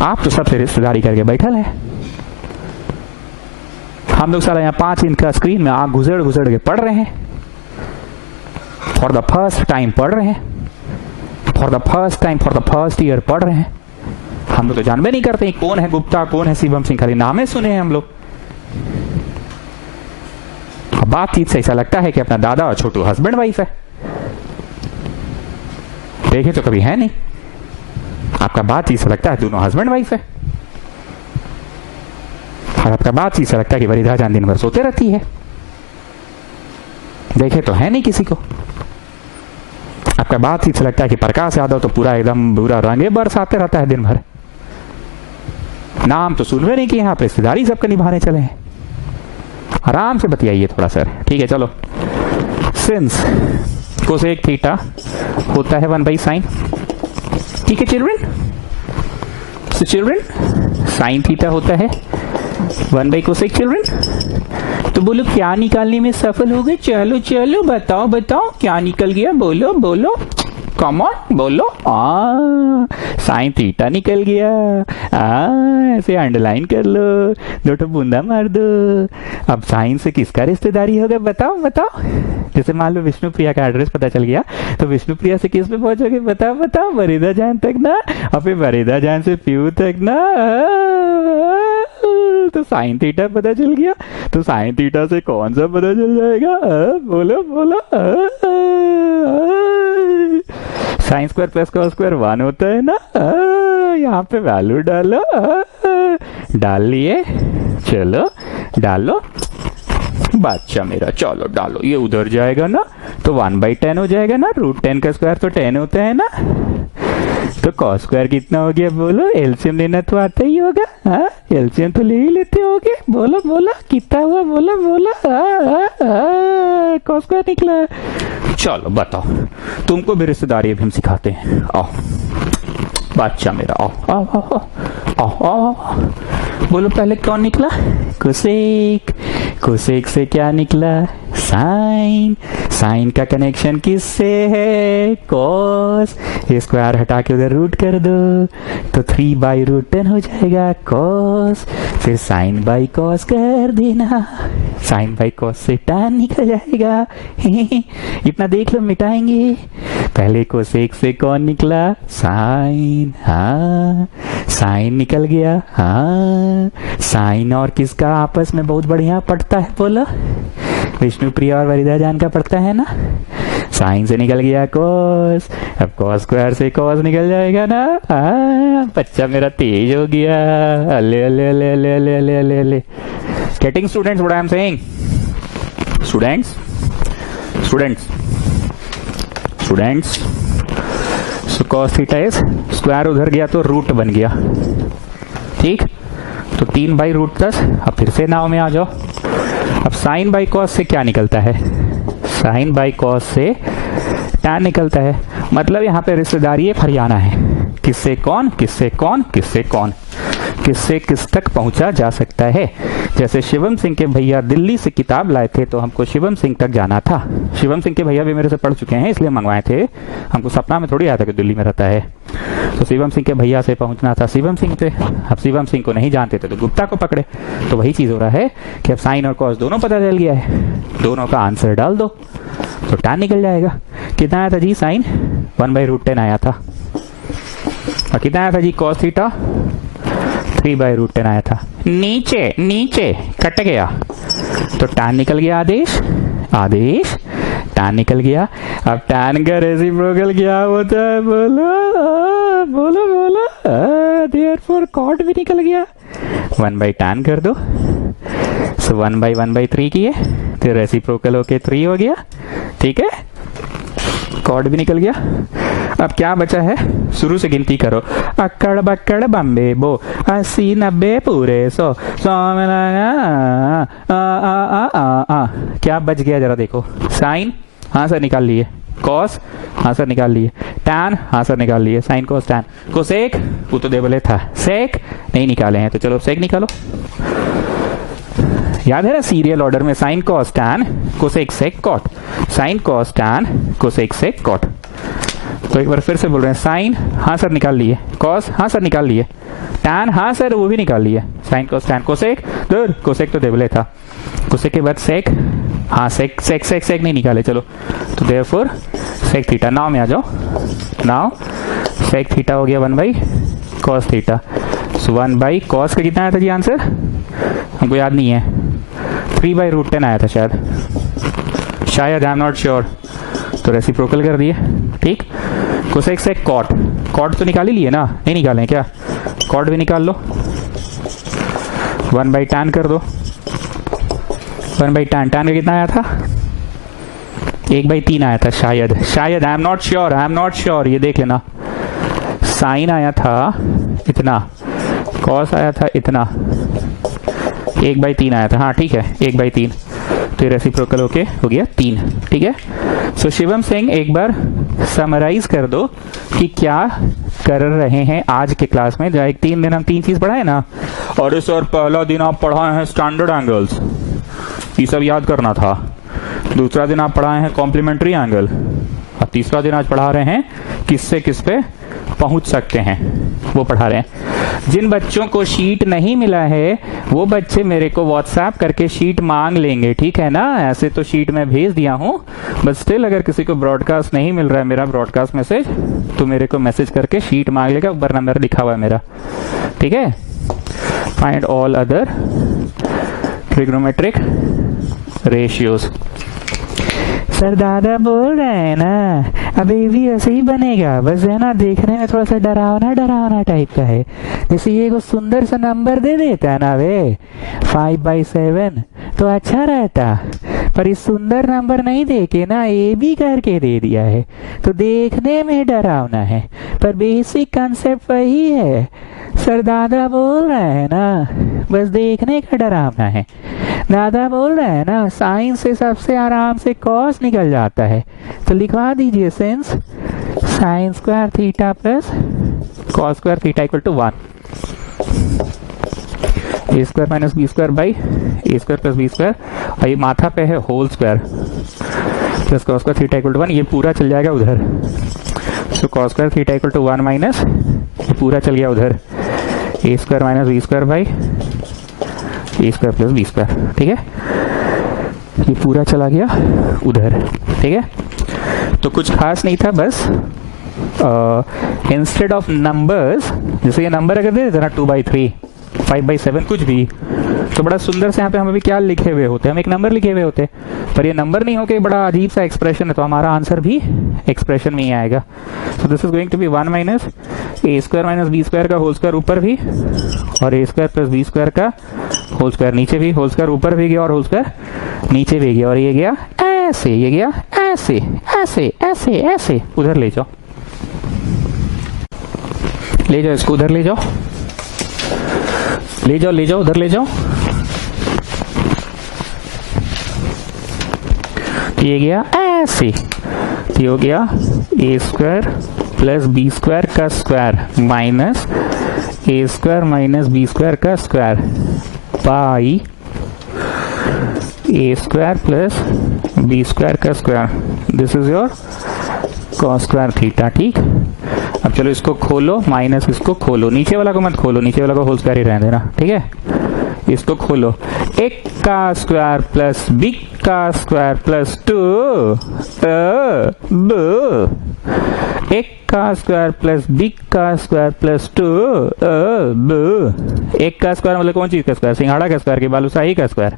आप तो सबसे रिश्तेदारी करके बैठल है, हम लोग साला यहाँ 5 इंच का स्क्रीन में आग घुसड़ घुसड़ के पढ़ रहे हैं, फॉर द फर्स्ट टाइम पढ़ रहे हैं, for the first time, for the first year पढ़ रहे हैं। हम लोग तो जानबे नहीं करते कौन है गुप्ता, कौन है शिवम सिंह, खाली नामे सुने हैं हम लोग। बातचीत से ऐसा लगता है कि अपना दादा और छोटू हस्बैंड वाइफ है, देखे तो कभी है नहीं। आपका बातचीत से लगता है दोनों हस्बैंड वाइफ है, और आपका बातचीत से लगता है कि वरिधा जान दिन भर सोते रहती है, देखे तो है नहीं किसी को। आपका बातचीत से लगता है कि प्रकाश यादव तो पूरा एकदम बुरा रंगे बरसाते रहता है दिन भर, नाम तो सुनवे नहीं किए, आप रिश्तेदारी सबके निभाने चले हैं। आराम से बतियाइए थोड़ा सर, ठीक है? चलो, सिंस कोसेक थीटा होता है 1/sin, ठीक है children? So children, sine theta होता है 1/cosec चिल्ड्रन। तो बोलो क्या निकालने में सफल हो गए? चलो चलो बताओ बताओ क्या निकल गया, बोलो बोलो, कम ऑन बोलो। साइन थीटा निकल गया। ऐसे अंडरलाइन कर लो, 2 बूंदा मार दो। अब साइन से किसका रिश्तेदारी होगा बताओ बताओ। जैसे मान लो विष्णुप्रिया का एड्रेस पता चल गया तो विष्णुप्रिया से किस पे पहुंचोगे? बताओ बताओ। वरिधा जान तक ना, और फिर वरिधा जान से पीयू तक ना, तो साइन थीटा पता चल गया, तो साइन थीटा से कौन सा पता चल जाएगा? बोलो बोलो। Sine square plus cos square 1 होता है ना। यहाँ पे वैल्यू डालो। डाल लिए, चलो डालो बादशाह मेरा, चलो डालो। ये उधर जाएगा ना तो 1/10 हो जाएगा ना, √10 का स्क्वायर तो 10 होता है ना। तो कॉस स्क्वायर कितना हो गया बोलो? एलसीएम लेना तो आता ही होगा, हाँ एलसीएम तो ले ही लेते होगे। बोलो बोलो कितना हुआ? बोलो बोलो। कॉस स्क्वायर निकला। चलो बताओ, तुमको भी रिश्तेदारी अभी हम सिखाते हैं। आओ बादशाह मेरा, आओ आओ आओ आओ आओ आओ। बोलो पहले कौन निकला? कोसेक। कोसेक से क्या निकला, साइन। साइन का कनेक्शन किससे है, कॉस। ये स्क्वायर हटा के उधर रूट कर दो तो 3/√10 हो जाएगा कॉस। फिर साइन बाई कॉस कर देना, साइन बाई कॉस से tan निकल जाएगा। इतना देख लो, मिटाएंगे। पहले कोसेक से कौन निकला, साइन। हाँ, साइन निकल गया। हाँ, साइन और किसका आपस में बहुत बढ़िया पड़ता है, बोलो। विष्णु प्रिया और वरिदा जान का पड़ता है ना। साइन से निकल गया कॉस, अब कॉस स्क्वायर से कॉस निकल जाएगा ना। बच्चा मेरा तेज हो गया। अले अले अले अले अले अले अले अले। Getting students what I am saying? Students students students so cos theta is, square उधर गया तो रूट बन गया, ठीक। तो 3/√10। अब फिर से नाव में आ जाओ। अब साइन बाई कॉस से क्या निकलता है, साइन बाई कॉस से tan निकलता है। मतलब यहाँ पे रिश्तेदारी हरियाणा है, किससे कौन, किससे कौन, किससे कौन, किससे किस तक पहुंचा जा सकता है। जैसे शिवम सिंह के भैया दिल्ली से किताब लाए थे तो हमको शिवम सिंह तक जाना था। शिवम सिंह के भैया भी मेरे से पढ़ चुके हैं इसलिए मंगवाए थे, हमको सपना में थोड़ी आया था कि दिल्ली में रहता है। तो शिवम सिंह के भैया से पहुंचना था शिवम सिंह पे। अब शिवम सिंह को नहीं जानते थे तो गुप्ता को पकड़े। तो वही चीज हो रहा है कि अब साइन और कॉस दोनों पता चल गया है, दोनों का आंसर डाल दो तो tan निकल जाएगा। कितना आया था जी, साइन 1/√10 आया था। और कितना आया था जी, कॉस थीटा 3/√10 आया था। नीचे नीचे कट गया तो tan निकल गया, आदेश आदेश tan निकल गया। अब tan का रेसिप्रोकल क्या होता है, बोलो बोलो बोलो। देयरफॉर कॉट भी निकल गया, 1/tan कर दो। सो 1/1/3 किए तो रेसिप्रोकल होके 3 हो गया, ठीक है। कॉर्ड भी निकल गया। अब क्या बचा है, शुरू से गिनती करो। अक्कड़ बक्कड़ बम्बे बो, 80 90 पूरे 100 100 में लगा आ। क्या बच गया जरा देखो। साइन, हाँ सर निकाल लिए। कॉस, हाँ सर निकाल लिए। टैन, हाँ सर निकाल लिए। Sign cos tan. कोसेक वो तो देवले था, सेक नहीं निकाले हैं तो चलो सेक निकालो। याद है ना, सीरियल ऑर्डर में sine cos tan cosec sec cot, sine cos tan cosec sec cot. तो एक बार फिर से बोल रहे हैं, साइन हाँ सर निकाल लिए, कॉस हाँ सर निकाल लिए, टैन हाँ सर वो भी निकाल लिए। साइन कॉस टैन कोसेक, दूर कोसेक तो देवले था। कोसेक के बाद सेक, हाँ सेक सेक सेक सेक नहीं निकाले, चलो तो देयरफॉर सेक थीटा। नाव में आ जाओ, नाव सेक थीटा हो गया 1/cos थीटा। सो 1/cos का कितना आया था जी आंसर, हमको याद नहीं है, 3/√10 आया था शायद आई एम नॉट श्योर। तो रेसिप्रोकल कर दिए, ठीक। कोसेक सेक कॉट, कॉट तो निकाल ही लिए ना, नहीं निकाले क्या, कॉट भी निकाल लो। 1/tan कर दो, 1/tan, tan का कितना आया था, 1/3 आया था शायद, शायद I am not sure, I am not sure, ये देख लेना। साइन आया था इतना, कॉस आया था इतना, 1/3 आया था, हाँ ठीक है 1/3। तो ये रेसिप्रोकल होके हो गया 3, ठीक है। सो शिवम सिंह एक बार समराइज कर दो कि क्या कर रहे हैं आज के क्लास में। जो एक 3 दिन हम 3 चीज पढ़ाए ना, और सर पहला दिन आप पढ़ाए हैं स्टैंडर्ड एंगल्स, ये सब याद करना था। दूसरा दिन आप पढ़ाए हैं कॉम्प्लीमेंट्री एंगल, और तीसरा दिन आज पढ़ा रहे हैं किससे किस पे पहुंच सकते हैं, वो पढ़ा रहे हैं। जिन बच्चों को शीट नहीं मिला है वो बच्चे मेरे को व्हाट्सएप करके शीट मांग लेंगे, ठीक है ना। ऐसे तो शीट मैं भेज दिया हूं, बट स्टिल अगर किसी को ब्रॉडकास्ट नहीं मिल रहा है मेरा ब्रॉडकास्ट मैसेज, तो मेरे को मैसेज करके शीट मांग लेगा, ऊपर नंबर लिखा हुआ है मेरा, ठीक है। Find all other trigonometric ratios. Sir दादा बोल रहे हैं ना, अभी भी ऐसे ही बनेगा, बस है ना देखने में थोड़ा सा डरावना डरावना टाइप का है। जैसे ये को सुंदर सा नंबर दे देता है ना वे 5/7 तो अच्छा रहता, पर इस सुंदर नंबर नहीं दे के ना ए बी करके दे दिया है, तो देखने में डरावना है पर बेसिक कंसेप्ट वही है। सर दादा बोल रहे हैं ना, बस देखने का डरावना है। दादा बोल रहे हैं ना साइन से सबसे आराम से कॉस निकल जाता है, तो लिखवा दीजिए since sine square theta plus cos square theta equal to 1। A square minus B square by A square plus B square, और ये माथा पे है whole square plus cos square theta equal to 1, ये पूरा चल जाएगा उधर। So cos square theta equal to 1 minus ये पूरा चल गया उधर a square minus B square by A square plus B square. ठीक है, ये पूरा चला गया उधर। ठीक है, तो कुछ खास नहीं था, बस इंस्टेड ऑफ नंबर्स, जैसे ये नंबर अगर दे देते ना 2/3 5/7 कुछ भी, तो बड़ा सुंदर से यहाँ पे हम अभी क्या लिखे हुए होते, हम एक नंबर लिखे हुए होते, पर ये नंबर नहीं होके बड़ा अजीब सा एक्सप्रेशन है, तो हमारा आंसर भी एक्सप्रेशन में ही आएगा। So this is going to be 1 minus A square minus B square का होल स्क्वायर ऊपर भी, और A square plus B square का होल स्क्वायर नीचे भी, होल स्क्वायर ऊपर भी गया और होल स्क्वायर नीचे भी गया, और ये गया ऐसे, ये गया ऐसे ऐसे ऐसे ऐसे, उधर ले जाओ, ले जाओ इसको उधर ले जाओ, ले जाओ ले जाओ उधर ले जाओ। ये गया ऐसे, ये हो गया a square plus B square का स्क्वायर माइनस ए स्क्वायर माइनस बी स्क्वायर का square by A square plus B square का square. This is your cos square theta. ठीक, अब चलो इसको खोलो, माइनस इसको खोलो, नीचे वाला को मत खोलो, नीचे वाला को होल स्क्वायर ही रहने देना। ठीक है, इसको खोलो, एक का स्क्वायर प्लस बी का स्क्वायर प्लस 2 एक का स्क्वायर प्लस बी का स्क्वायर प्लस 2 एक का स्क्वायर मतलब कौन चीज का स्क्वायर? सिंघाड़ा का स्क्वायर की बालूशाही का स्क्वायर।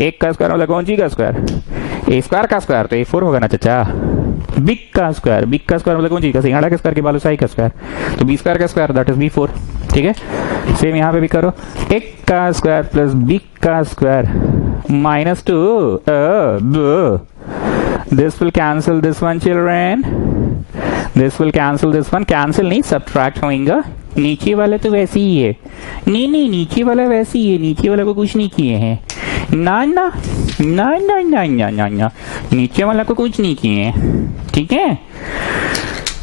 एक का स्क्वायर मतलब कौन चीज का स्क्वायर? ए स्क्वायर का स्क्वायर, तो A4 होगा ना चाचा। बिग का स्क्वायर, बिग का स्क्वायर मतलब कौन चीज का? सिंघाड़ा के स्क्वायर की बालूशाही का स्क्वायर, तो बी स्क्वायर का स्क्वायर दैट इज B4। ठीक है, सेम यहाँ पे भी करो, एक का स्क्वायर प्लस बिग का square minus 2 this will cancel this one children, this will cancel this one, cancel नहीं सब्ट्रैक्ट होगा। नीचे वाला तो वैसे ही है, नहीं नहीं नीचे वाला वैसे ही है, नीचे वाला को कुछ नहीं किए हैं, ना ना ना ना ना ना ना ना, नीचे वाला को कुछ नहीं किए हैं। ठीक है,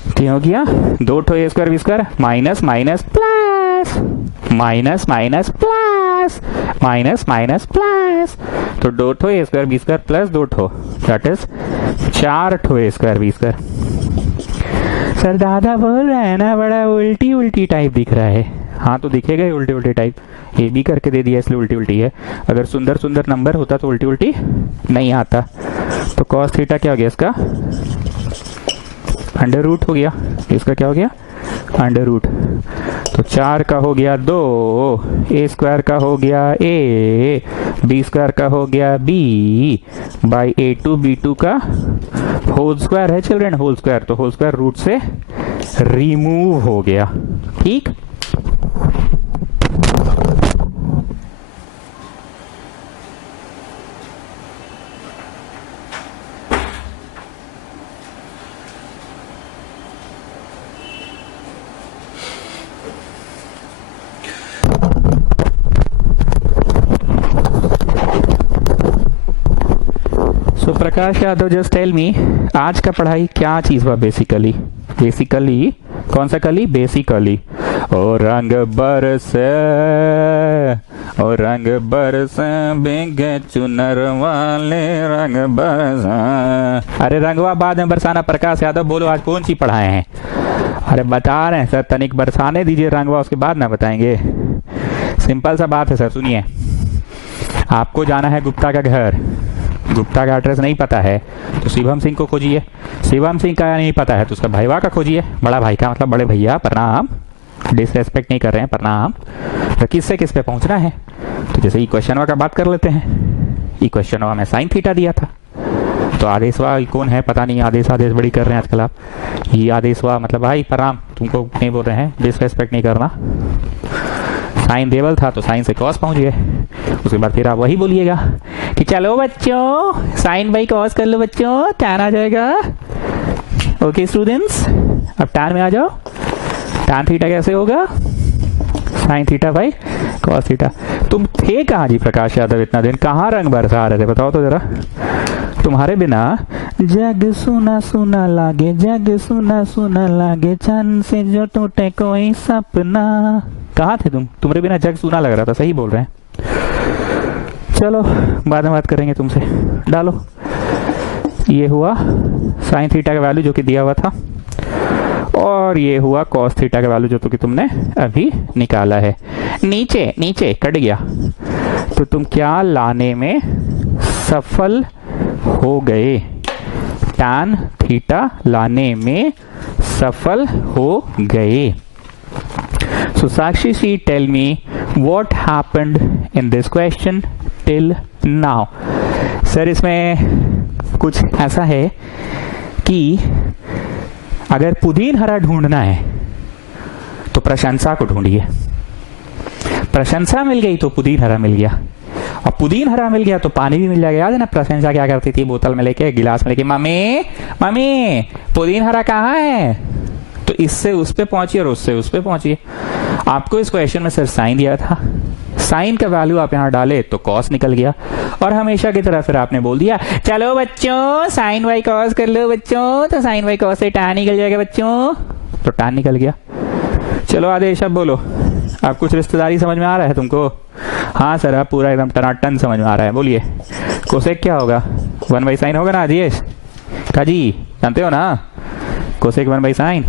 तो हो गया 2 ठो a square b square minus minus plus minus minus plus minus minus plus, तो 2 ठो a square b square plus 2 ठो दैट इज 4 ठो a square b square. Sir दादा बोल रहा है ना बड़ा उल्टी उल्टी टाइप दिख रहा है। हाँ तो दिखेगा ही उल्टी उल्टी टाइप, ये भी करके दे दिया इसलिए उल्टी उल्टी है। अगर सुंदर सुंदर नंबर होता तो उल्टी उल्टी नहीं आता। तो कॉस थीटा क्या हो गया इसका? अंडर रूट हो गया। इसका क्या हो गया? Under root. तो 4 का हो गया 2, ए स्क्वायर का हो गया ए, बी स्क्वायर का हो गया बी बाई A2 B2 का होल स्क्वायर है चिल्ड्रन, होल स्क्वायर, तो होल स्क्वायर रूट से रिमूव हो गया। ठीक, सो प्रकाश यादव जस्ट टेल मी, आज का पढ़ाई क्या चीज हुआ? बेसिकली बेसिकली कौन सा कली? बेसिकली और रंग बरसे और रंग बरसे बेगे चुनर वाले रंग बरसा। अरे रंगवा बाद में बरसाना। प्रकाश यादव बोलो आज कौन सी पढ़ाए हैं? अरे बता रहे हैं सर, तनिक बरसाने दीजिए रंगवा, उसके बाद ना बताएंगे। सिंपल सा बात है सर, सुनिए। आपको जाना है गुप्ता का घर, गुप्ता का एड्रेस नहीं पता है तो शिवम सिंह को खोजिए, शिवम सिंह का नहीं पता है तो उसका भाईवा का खोजिए, बड़ा भाई का मतलब बड़े भैया, प्रणाम, डिसरेस्पेक्ट नहीं कर रहे हैं, प्रणाम। तो किससे किस पे पहुंचना है? तो जैसे इक्वेशनवा का बात कर लेते हैं। इक्वेशनवा में साइन थीटा दिया था, तो आदेशवा कौन है पता नहीं, आदेश आदेश बड़ी कर रहे हैं आजकल आप। ये आदेशवा मतलब भाई प्रणाम, तुमको नहीं बोल रहे हैं, डिसरेस्पेक्ट नहीं करना। साइन देवल था तो साइन से कॉस पहुंच गए, उसके बाद फिर आप वही बोलिएगा कि चलो बच्चों साइन बाई कॉस कर लो बच्चों, टैन आ जाएगा। ओके स्टूडेंट्स, अब टैन में आ जाओ। टैन थीटा कैसे होगा? Sine theta by cos theta. तुम थे कहाँ जी प्रकाश यादव इतना दिन? कहाँ रंग बरसा रहे थे बताओ तो जरा। तुम्हारे बिना जग सुना सुना लागे, जग सुना सुना लागे, चंद से जो टूटे कोई सपना। कहाँ थे तुम? तुम्हारे बिना जग सूना लग रहा था। सही बोल रहे हैं। चलो बाद में बात करेंगे तुमसे। डालो, ये हुआ साइन थीटा का वैल्यू जो कि दिया हुआ था, और ये हुआ कॉस थीटा का वैल्यू जो तो कि तुमने अभी निकाला है। नीचे नीचे कट गया तो तुम क्या लाने में सफल हो गए? tan थीटा लाने में सफल हो गए। So Sakshi ji, tell me what happened in this question till now. Sir इसमें कुछ ऐसा है कि अगर पुदीन हरा ढूंढना है तो प्रशंसा को ढूंढिए। प्रशंसा मिल गई तो पुदीन हरा मिल गया, और पुदीन हरा मिल गया तो पानी भी मिल जाएगा। याद है ना प्रशंसा क्या करती थी? बोतल में लेके, गिलास में लेके, मम्मी मम्मी पुदीन हरा कहाँ है? तो इससे उस पे पहुंचिए और उससे उस पे पहुंचिए। आपको इस क्वेश्चन में सर साइन दिया था, साइन का वैल्यू आप यहाँ डाले तो कॉस निकल गया, और हमेशा की तरह फिर आपने बोल दिया चलो बच्चों साइन बाई कॉस कर लो बच्चों, तो साइन बाई कॉस से tan निकल जाएगा बच्चों, तो tan निकल गया। चलो आदेश अब बोलो, अब कुछ रिश्तेदारी समझ में आ रहा है तुमको? हाँ सर अब पूरा एकदम टनाटन समझ में आ रहा है। बोलिए कोसेक क्या होगा? 1/sin होगा ना आदेश? काजी जानते हो ना कोसेक 1/sin।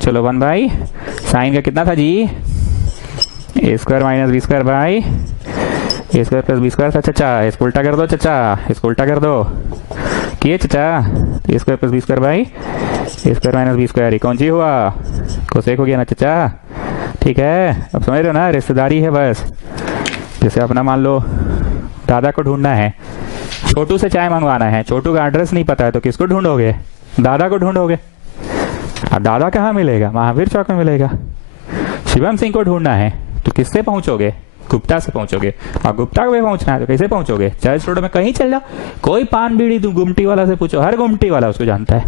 चलो 1/sin का कितना था जी? a square minus B square by A square plus B square था। चचा इसको उल्टा कर दो, चचा इसको उल्टा कर दो, किए चचा? A square plus B square by A square minus B square, कौन सी हुआ? कोसेक हो गया ना चचा? ठीक है, अब समझ रहे हो ना, रिश्तेदारी है बस। जैसे अपना मान लो दादा को ढूंढना है, छोटू से चाय मंगवाना है, छोटू का एड्रेस नहीं पता है तो किसको ढूंढोगे? दादा को ढूंढोगे। और दादा कहाँ मिलेगा? महावीर चौक में मिलेगा। शिवम सिंह को ढूंढना है तो किससे पहुंचोगे? गुप्ता से पहुंचोगे। और गुप्ता को भी पहुंचना है तो कैसे पहुंचोगे? चर्च रोड में कहीं चल जाओ, कोई पान बीड़ी तुम गुमटी वाला से पूछो, हर गुमटी वाला उसको जानता है।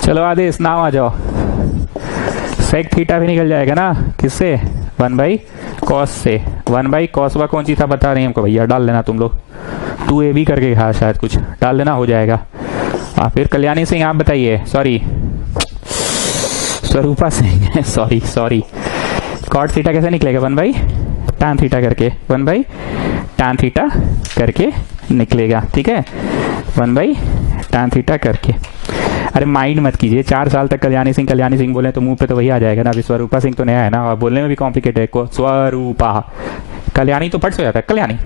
चलो आदेश नाम आ जाओ। सेक थीटा भी निकल जाएगा ना, किससे? 1/cos से। 1/cos वा कौन सी था बता रही हमको भैया? डाल लेना तुम लोग, 2ab करके कहा शायद, कुछ डाल लेना हो जाएगा। और फिर कल्याणी सिंह आप बताइए, सॉरी स्वरूपा सिंह सॉरी कॉट थीटा कैसे निकलेगा? 1/tan थीटा करके, 1/tan थीटा करके निकलेगा। ठीक है, 1/tan थीटा करके। अरे माइंड मत कीजिए, 4 साल तक कल्याणी सिंह बोले तो मुंह पे तो वही आ जाएगा ना। अभी स्वरूपा सिंह तो नया है ना, और बोलने में भी कॉम्प्लिकेटेड है। स्वरूपा, कल्याणी तो फट से हो जाता है, कल्याणी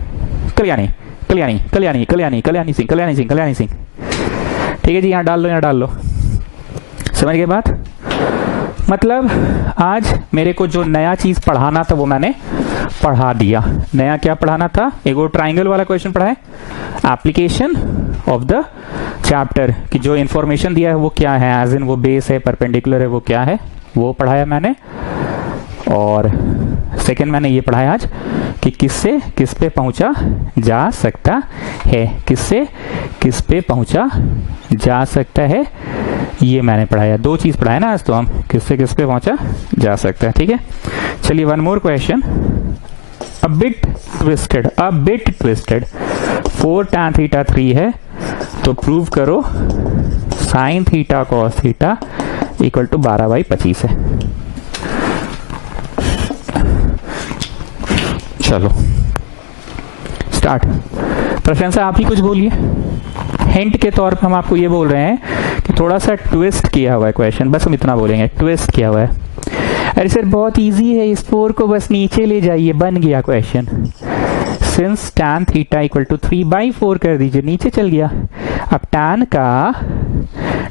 कल्याणी कल्याणी कल्याणी कल्याणी कल्याणी सिंह कल्याणी सिंह कल्याणी सिंह। ठीक है जी, यहाँ डाल लो, यहाँ डाल लो। समझ गए बात? मतलब आज मेरे को जो नया चीज पढ़ाना था वो मैंने पढ़ा दिया। नया क्या पढ़ाना था? एक वो ट्राइंगल वाला क्वेश्चन पढ़ा है, एप्लीकेशन ऑफ द चैप्टर की जो इंफॉर्मेशन दिया है वो क्या है, एज इन वो बेस है, परपेंडिकुलर है, वो क्या है वो पढ़ाया मैंने। और सेकंड मैंने ये पढ़ाया आज कि किससे किस पे पहुंचा जा सकता है, किससे किस पे पहुंचा जा सकता है, ये मैंने पढ़ाया। 2 चीज पढ़ाया ना आज तो हम, किससे किस पे पहुंचा जा सकता है। ठीक है, चलिए one more question, a bit twisted 4 tan theta 3 है तो प्रूव करो sine theta cos theta equal to 12/25 है। चलो स्टार्ट। प्रशंसा आप ही कुछ बोलिए। हिंट के तौर पर हम आपको ये बोल रहे हैं कि थोड़ा सा ट्विस्ट किया हुआ है क्वेश्चन, बस हम इतना बोलेंगे, ट्विस्ट किया हुआ है। अरे सर बहुत इजी है, इस 4 को बस नीचे ले जाइए, बन गया question. Since tan theta equal to 3/4 कर दीजिए, नीचे चल गया। अब tan का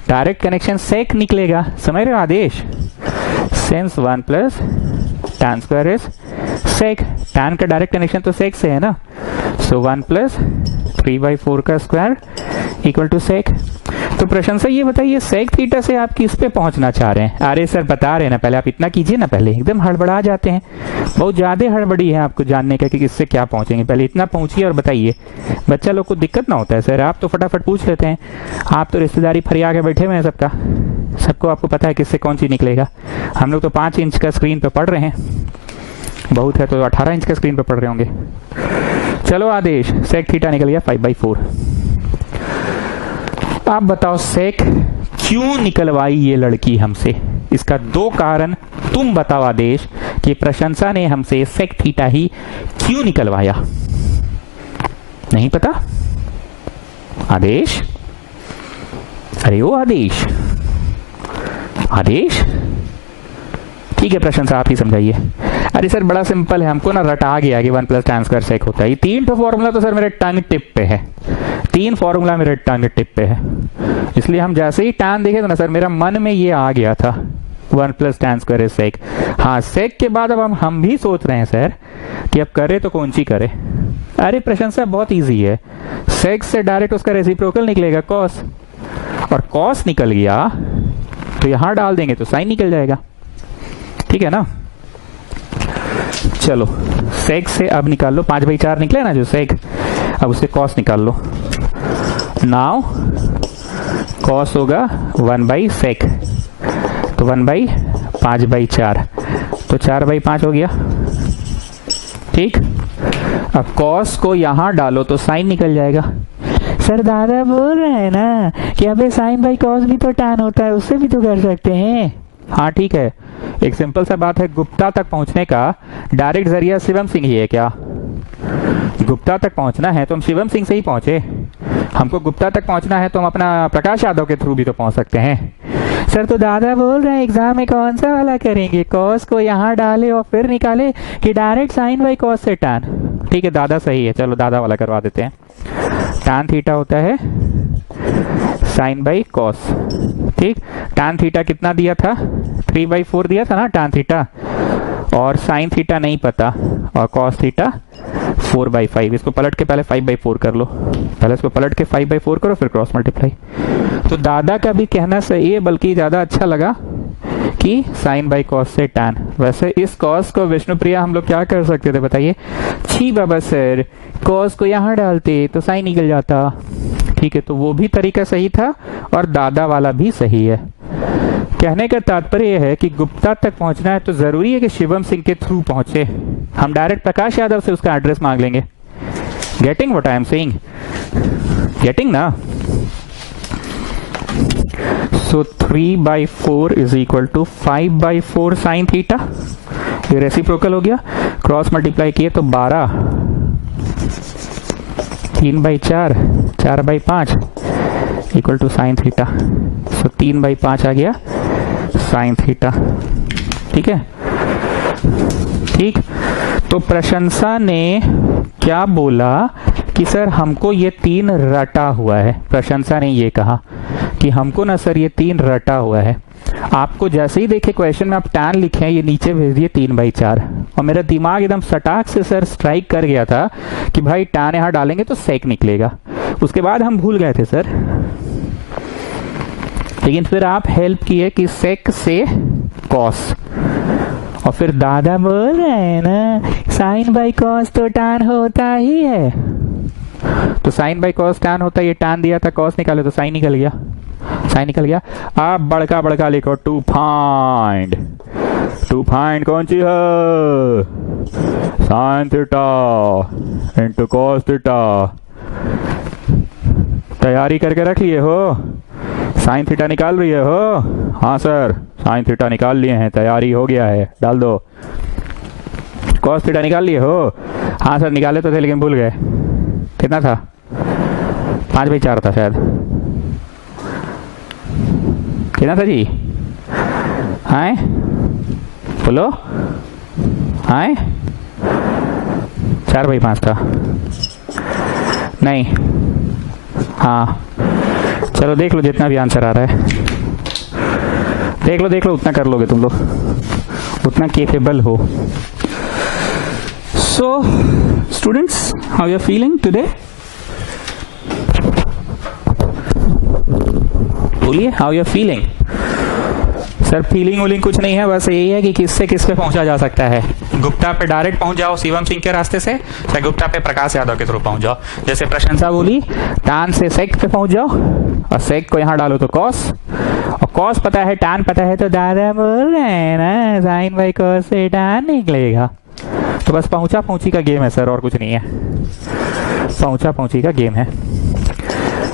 डायरेक्ट कनेक्शन सेक निकलेगा, समझ रहे हो Adesh? Since 1 plus tan square is sec, tan का डायरेक्ट कनेक्शन तो सेक से है ना, सो 1 प्लस 3/4 का स्क्वायर इक्वल टू सेक। तो प्रशंसा ये बताइए सेक थीटा से आप किस पे पहुंचना चाह रहे हैं? अरे सर बता रहे हैं ना, पहले आप इतना कीजिए ना, पहले एकदम हड़बड़ा जाते हैं, बहुत ज्यादा हड़बड़ी है आपको जानने का कि किससे क्या पहुंचेंगे। पहले इतना पहुंचिए और बताइए, बच्चा लोग को दिक्कत ना होता है। सर आप तो फटाफट पूछ लेते हैं, आप तो रिश्तेदारी फरिया के बैठे हुए हैं सबका, सबको आपको पता है किससे कौन सी निकलेगा। हम लोग तो 5 इंच का स्क्रीन पे पढ़ रहे हैं, बहुत है तो 18 इंच का स्क्रीन पे पढ़ रहे होंगे। चलो आदेश, सेक थीटा निकल गया 5/4। आप बताओ सेक क्यों निकलवाई ये लड़की हमसे? इसका 2 कारण तुम बताओ आदेश कि प्रशंसा ने हमसे सेक थीटा ही क्यों निकलवाया। नहीं पता आदेश? अरे ओ आदेश, आदेश ठीक है, प्रशंसा आप ही समझाइए। अरे सर बड़ा सिंपल है, हमको ना रटा गया कि 1 प्लस tan स्क्वायर सेक होता है। ये 3 तो फॉर्मूला तो सर मेरे टंग टिप पे है, 3 फॉर्मूला मेरे टंग टिप पे है, इसलिए हम जैसे ही tan देखे तो ना सर मेरा मन में ये आ गया था 1 plus tan square is sec. हाँ, सेक के बाद अब हम भी सोच रहे हैं सर कि अब करे तो कौन सी करे। अरे प्रशंसा बहुत ईजी है, सेक से डायरेक्ट उसका रेसिप्रोकल निकलेगा कॉस, और कॉस निकल गया तो यहां डाल देंगे तो साइन निकल जाएगा, ठीक है ना। चलो सेक से अब निकाल लो, 5/4 निकले ना जो सेक, अब उससे कॉस निकाल लो। नाउ कॉस होगा 1/सेक, तो 1/5/4, तो 4/5 हो गया, ठीक। अब कॉस को यहां डालो तो साइन निकल जाएगा। सर दादा बोल रहे हैं ना कि अबे साइन बाई कॉस भी तो tan होता है, उससे भी तो कर सकते हैं। हाँ ठीक है, एक सिंपल सा बात है, गुप्ता तक पहुंचने का डायरेक्ट जरिया शिवम सिंह ही है क्या? गुप्ता तक पहुंचना है तो हम शिवम सिंह से ही पहुंचे, हमको गुप्ता तक पहुंचना है तो हम अपना प्रकाश यादव के थ्रू भी तो पहुंच सकते हैं। सर तो दादा बोल रहे हैं एग्जाम में कौन सा वाला करेंगे, कॉस को यहाँ डाले और फिर निकाले कि डायरेक्ट साइन बाई कॉस से tan? ठीक है दादा सही है, चलो दादा वाला करवा देते हैं। tan थीटा होता है साइन बाई कॉस, ठीक। tan थीटा कितना दिया था? 3/4 दिया था ना tan थीटा, और साइन थीटा नहीं पता, और कॉस थीटा 4/5। इसको पलट के पहले 5/4 कर लो, पहले इसको पलट के 5/4 करो फिर क्रॉस मल्टीप्लाई। तो दादा का भी कहना सही है, बल्कि ज्यादा अच्छा लगा कि साइन बाई कॉस से tan। वैसे इस कॉस को विष्णुप्रिया हम लोग क्या कर सकते थे बताइए? छी बाबा सर, कॉस को यहाँ डालते तो साइन निकल जाता, ठीक है। तो वो भी तरीका सही था और दादा वाला भी सही है। कहने का तात्पर्य यह है कि गुप्ता तक पहुंचना है तो जरूरी है कि शिवम सिंह के थ्रू पहुंचे, हम डायरेक्ट प्रकाश यादव से उसका एड्रेस मांग लेंगे। Getting what I am saying? Getting ना? So 3/4 is equal to 5/4 sine theta, ये रेसिप्रोकल हो गया, क्रॉस मल्टीप्लाई किए तो 12, 3/4, 4/5 equal to sine theta, so 3/5 आ गया साइन थीटा, ठीक है। ठीक, तो प्रशंसा ने क्या बोला कि सर हमको ये 3 रटा हुआ है। प्रशंसा ने ये कहा कि हमको ना सर ये 3 रटा हुआ है। आपको जैसे ही देखे क्वेश्चन में आप tan लिखे हैं, ये नीचे भेज दिए 3/4, और मेरा दिमाग एकदम सटाक से सर स्ट्राइक कर गया था कि भाई tan यहां डालेंगे तो सेक निकलेगा। उसके बाद हम भूल गए थे सर, लेकिन फिर आप हेल्प किए कि सेक से कॉस, और फिर दादा बोल रहे हैं ना साइन बाई कॉस तो tan होता ही है, तो साइन बाई कॉस tan होता है, ये tan दिया था, कॉस निकाले तो साइन निकल गया, साइन निकल गया। आप बड़का बड़का लिखो, टू फाइंड कौन सी है? Sine theta into cos theta. तैयारी करके रख लिए हो? साइन थीटा निकाल रही हो? हाँ सर साइन थीटा निकाल लिए हैं, तैयारी हो गया है, डाल दो। कॉस थीटा निकाल लिए हो? हाँ सर निकाले तो थे लेकिन भूल गए। कितना था? 5/4 था शायद। कितना था जी? हाय बोलो, हाय 4/5 था नहीं? हाँ चलो देख लो, जितना भी आंसर आ रहा है देख लो, उतना कर लोगे तुम लोग, उतना केपेबल हो। So students, how you are feeling today? बोलिए, how you are feeling? Sir feeling वोलिंग कुछ नहीं है, बस यही है कि किससे किस पे पहुंचा जा सकता है। गुप्ता पे डायरेक्ट पहुंच जाओ शिवम सिंह के रास्ते से, चाहे गुप्ता पे प्रकाश यादव के थ्रू पहुंच जाओ। जैसे प्रशंसा बोली, tan से सेक पे पहुंच जाओ, और सेक को यहाँ डालो तो कॉस, और कॉस पता है tan पता है, तो दादा बोल रहे हैं ना साइन बाई कॉस से tan निकलेगा। तो बस पहुंचा पहुंची का गेम है सर, और कुछ नहीं है, पहुंचा पहुंची का गेम है।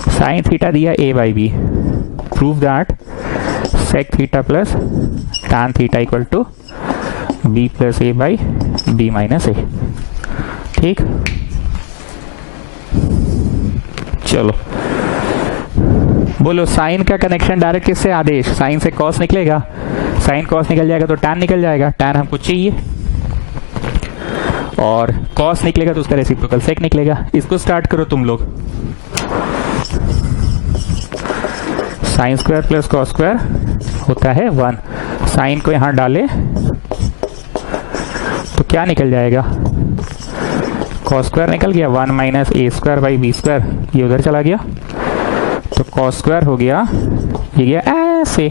साइन थीटा दिया a/b, prove that sec theta plus tan theta equal to b plus a by b minus a. ठीक, चलो बोलो साइन का कनेक्शन डायरेक्ट किससे? आदेश। साइन से कॉस निकलेगा, साइन कॉस निकल जाएगा तो टैन निकल जाएगा, टैन हमको चाहिए, और कॉस निकलेगा तो उसका रेसिप्रोकल सेक निकलेगा। इसको स्टार्ट करो तुम लोग। Sine square plus cos square होता है 1। साइन को यहां डाले तो क्या निकल जाएगा? कॉस स्क्वायर निकल गया, 1 minus A square by B square, ये उधर चला गया तो कॉस स्क्वायर हो गया, ये गया ऐसे,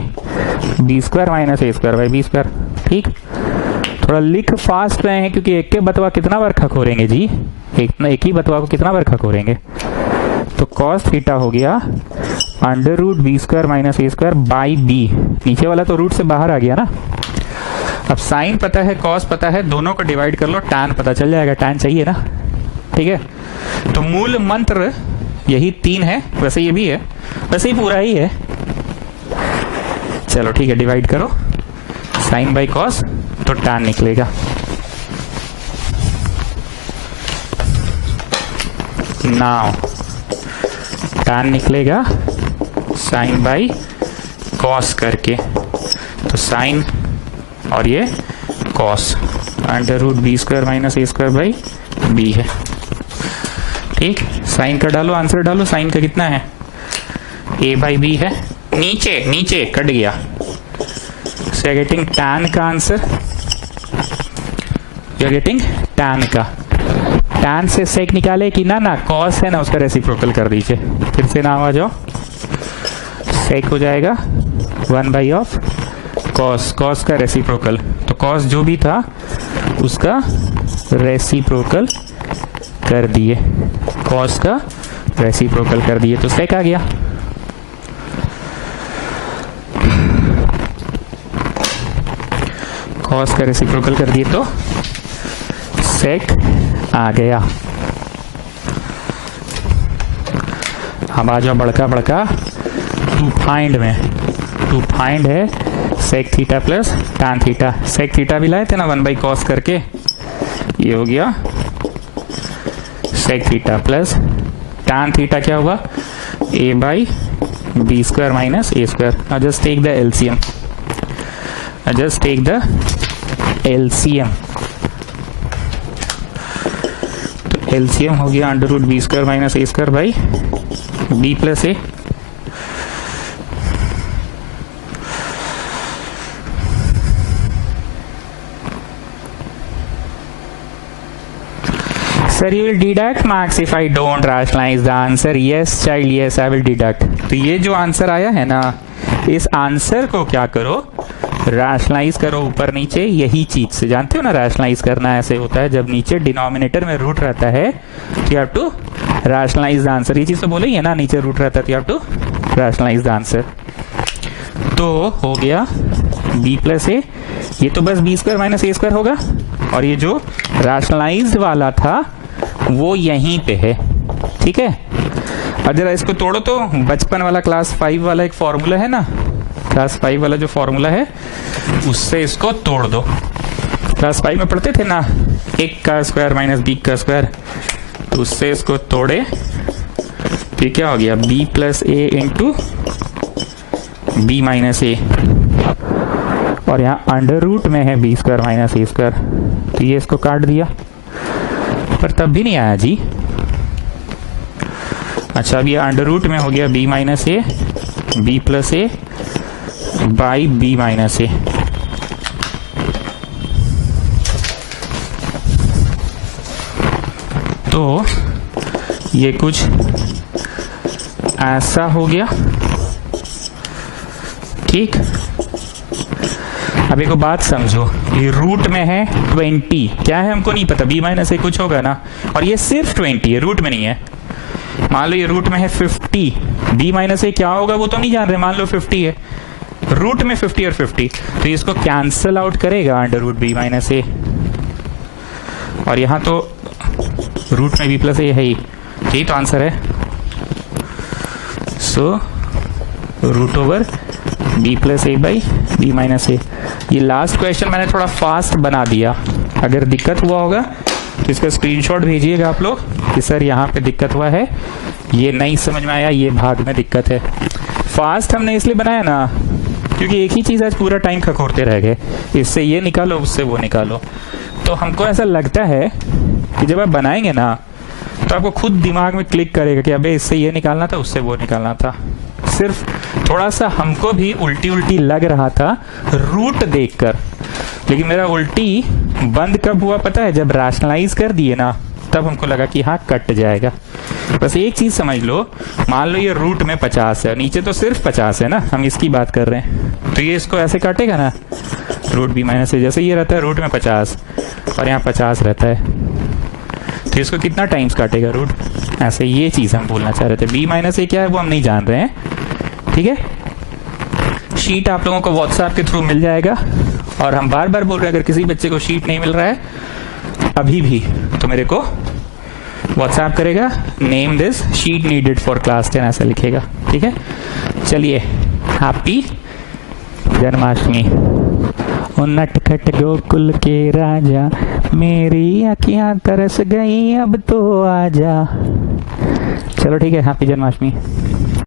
B square minus A square by B square. ठीक, थोड़ा लिख फास्ट रहे हैं क्योंकि एक के बतवा कितना बार खखोरेंगे जी, एक ही बतवा को कितना बार खखोरेंगे। तो कॉस थीटा हो गया under root B square minus A square by B, नीचे वाला तो रूट से बाहर आ गया ना। अब साइन पता है, कॉस पता है, दोनों को डिवाइड कर लो, टैन पता चल जाएगा, टैन चाहिए ना। ठीक है, तो मूल मंत्र यही 3 है, वैसे ये भी है, वैसे ही पूरा ही है। चलो ठीक है, डिवाइड करो, साइन बाई कॉस तो टैन निकलेगा। नाउ टैन निकलेगा साइन बाई कॉस करके, तो साइन और ये cos under root B square minus A square by B है। ठीक, साइन का डालो, आंसर डालो, साइन का कितना है? ए बाई बी है, नीचे नीचे कट गया, so you are getting tan का answer, you are getting tan का। टैन से सेक निकाले कि ना कॉस है ना, उसका रेसिप्रोकल कर दीजिए, फिर से नाम आ जाओ, सेक हो जाएगा 1 बाई ऑफ कॉस, कॉस का रेसिप्रोकल, तो कॉस जो भी था उसका रेसिप्रोकल कर दिए, कॉस का रेसिप्रोकल कर दिए, तो सेक आ गया। कॉस का रेसिप्रोकल कर दिए तो सेक आ गया। अब आ जाओ बड़का बड़का टू फाइंड में, टू फाइंड है sec theta plus tan theta. Sec theta भी लाए थे ना 1 बाई कॉस करके, ये हो गया sec theta plus tan theta, क्या हुआ? A by B square minus A square. Now just take the LCM, just take the LCM, तो एलसीएम हो गया under root B square minus A square by b plus a. Sir, you will deduct marks if I don't rationalize the answer. Yes, child, yes, I will deduct. तो ये जो answer आया है ना, इस आंसर को क्या करो? रैशनलाइज करो ऊपर नीचे, यही चीज से जानते हो ना, रैशनलाइज करना ऐसे होता है जब नीचे डिनोमिनेटर में रूट रहता है तो you have to rationalise the answer. ये चीज तो बोले ही है ना, नीचे रूट रहता है तो you have to rationalise the answer. तो हो गया b प्लस ए, ये तो बस बी स्क्वायर माइनस ए स्क्वायर होगा, और ये जो रैशनलाइज्ड वाला था वो यहीं पे है। ठीक है, अब जरा इसको तोड़ो तो, बचपन वाला क्लास 5 वाला एक फॉर्मूला है ना, क्लास 5 वाला जो फॉर्मूला है उससे इसको तोड़ दो। क्लास 5 में पढ़ते थे ना, एक का स्क्वायर माइनस बी का स्क्वायर, तो उससे इसको तोड़े तो क्या हो गया? b प्लस ए इंटू बी माइनस ए, और यहाँ अंडर रूट में है बी स्क्वायर माइनस ए स्क्वायर, तो ये इसको काट दिया, पर तब भी नहीं आया जी। अच्छा, अब ये अंडर रूट में हो गया b minus a b plus a by b minus a. तो ये कुछ ऐसा हो गया। ठीक, अब एक बात समझो, ये रूट में है 20, क्या है हमको नहीं पता, b माइनस ए कुछ होगा ना, और ये सिर्फ 20 है, रूट में नहीं है। मान लो ये रूट में है 50, b माइनस ए क्या होगा वो तो नहीं जान रहे, मान लो 50 है, रूट में 50 और 50, तो इसको कैंसल आउट करेगा अंडर रूट b माइनस ए, और यहाँ तो रूट में b प्लस ए है ही, यही तो आंसर है। So root over b plus a by b minus a. ये लास्ट क्वेश्चन मैंने थोड़ा फास्ट बना दिया, अगर दिक्कत हुआ होगा तो इसका स्क्रीनशॉट भेजिएगा आप लोग कि सर यहाँ पे दिक्कत हुआ है, ये नहीं समझ में आया, ये भाग में दिक्कत है। फास्ट हमने इसलिए बनाया ना क्योंकि एक ही चीज़ आज पूरा टाइम खखोरते रह गए, इससे ये निकालो उससे वो निकालो। तो हमको ऐसा लगता है कि जब आप बनाएंगे ना तो आपको खुद दिमाग में क्लिक करेगा कि अबे इससे ये निकालना था उससे वो निकालना था। सिर्फ थोड़ा सा हमको भी उल्टी उल्टी लग रहा था रूट देखकर, लेकिन मेरा उल्टी बंद कब हुआ पता है? जब रैशनलाइज कर दिए ना तब हमको लगा कि हाँ कट जाएगा। बस एक चीज समझ लो, मान लो ये रूट में 50 है, नीचे तो सिर्फ 50 है ना, हम इसकी बात कर रहे हैं, तो ये इसको ऐसे काटेगा ना, रूट बी माइनस से, जैसे ये रहता है रूट में 50 और यहाँ 50 रहता है, तो इसको कितना टाइम्स काटेगा रूट, ऐसे ये चीज हम बोलना चाह रहे थे। बी माइनस ए क्या है वो हम नहीं जान रहे हैं, ठीक है। शीट आप लोगों को व्हाट्सएप के थ्रू मिल जाएगा, और हम बार बार बोल रहे हैं अगर किसी बच्चे को शीट नहीं मिल रहा है अभी भी तो मेरे को व्हाट्सएप करेगा, name this sheet needed for class 10 ऐसा लिखेगा, ठीक है। चलिए, हैप्पी जन्माष्टमी। ओ नटखट गोकुल के राजा, मेरी आँखियां तरस गई अब तो आजा। चलो ठीक है, हैप्पी जन्माष्टमी।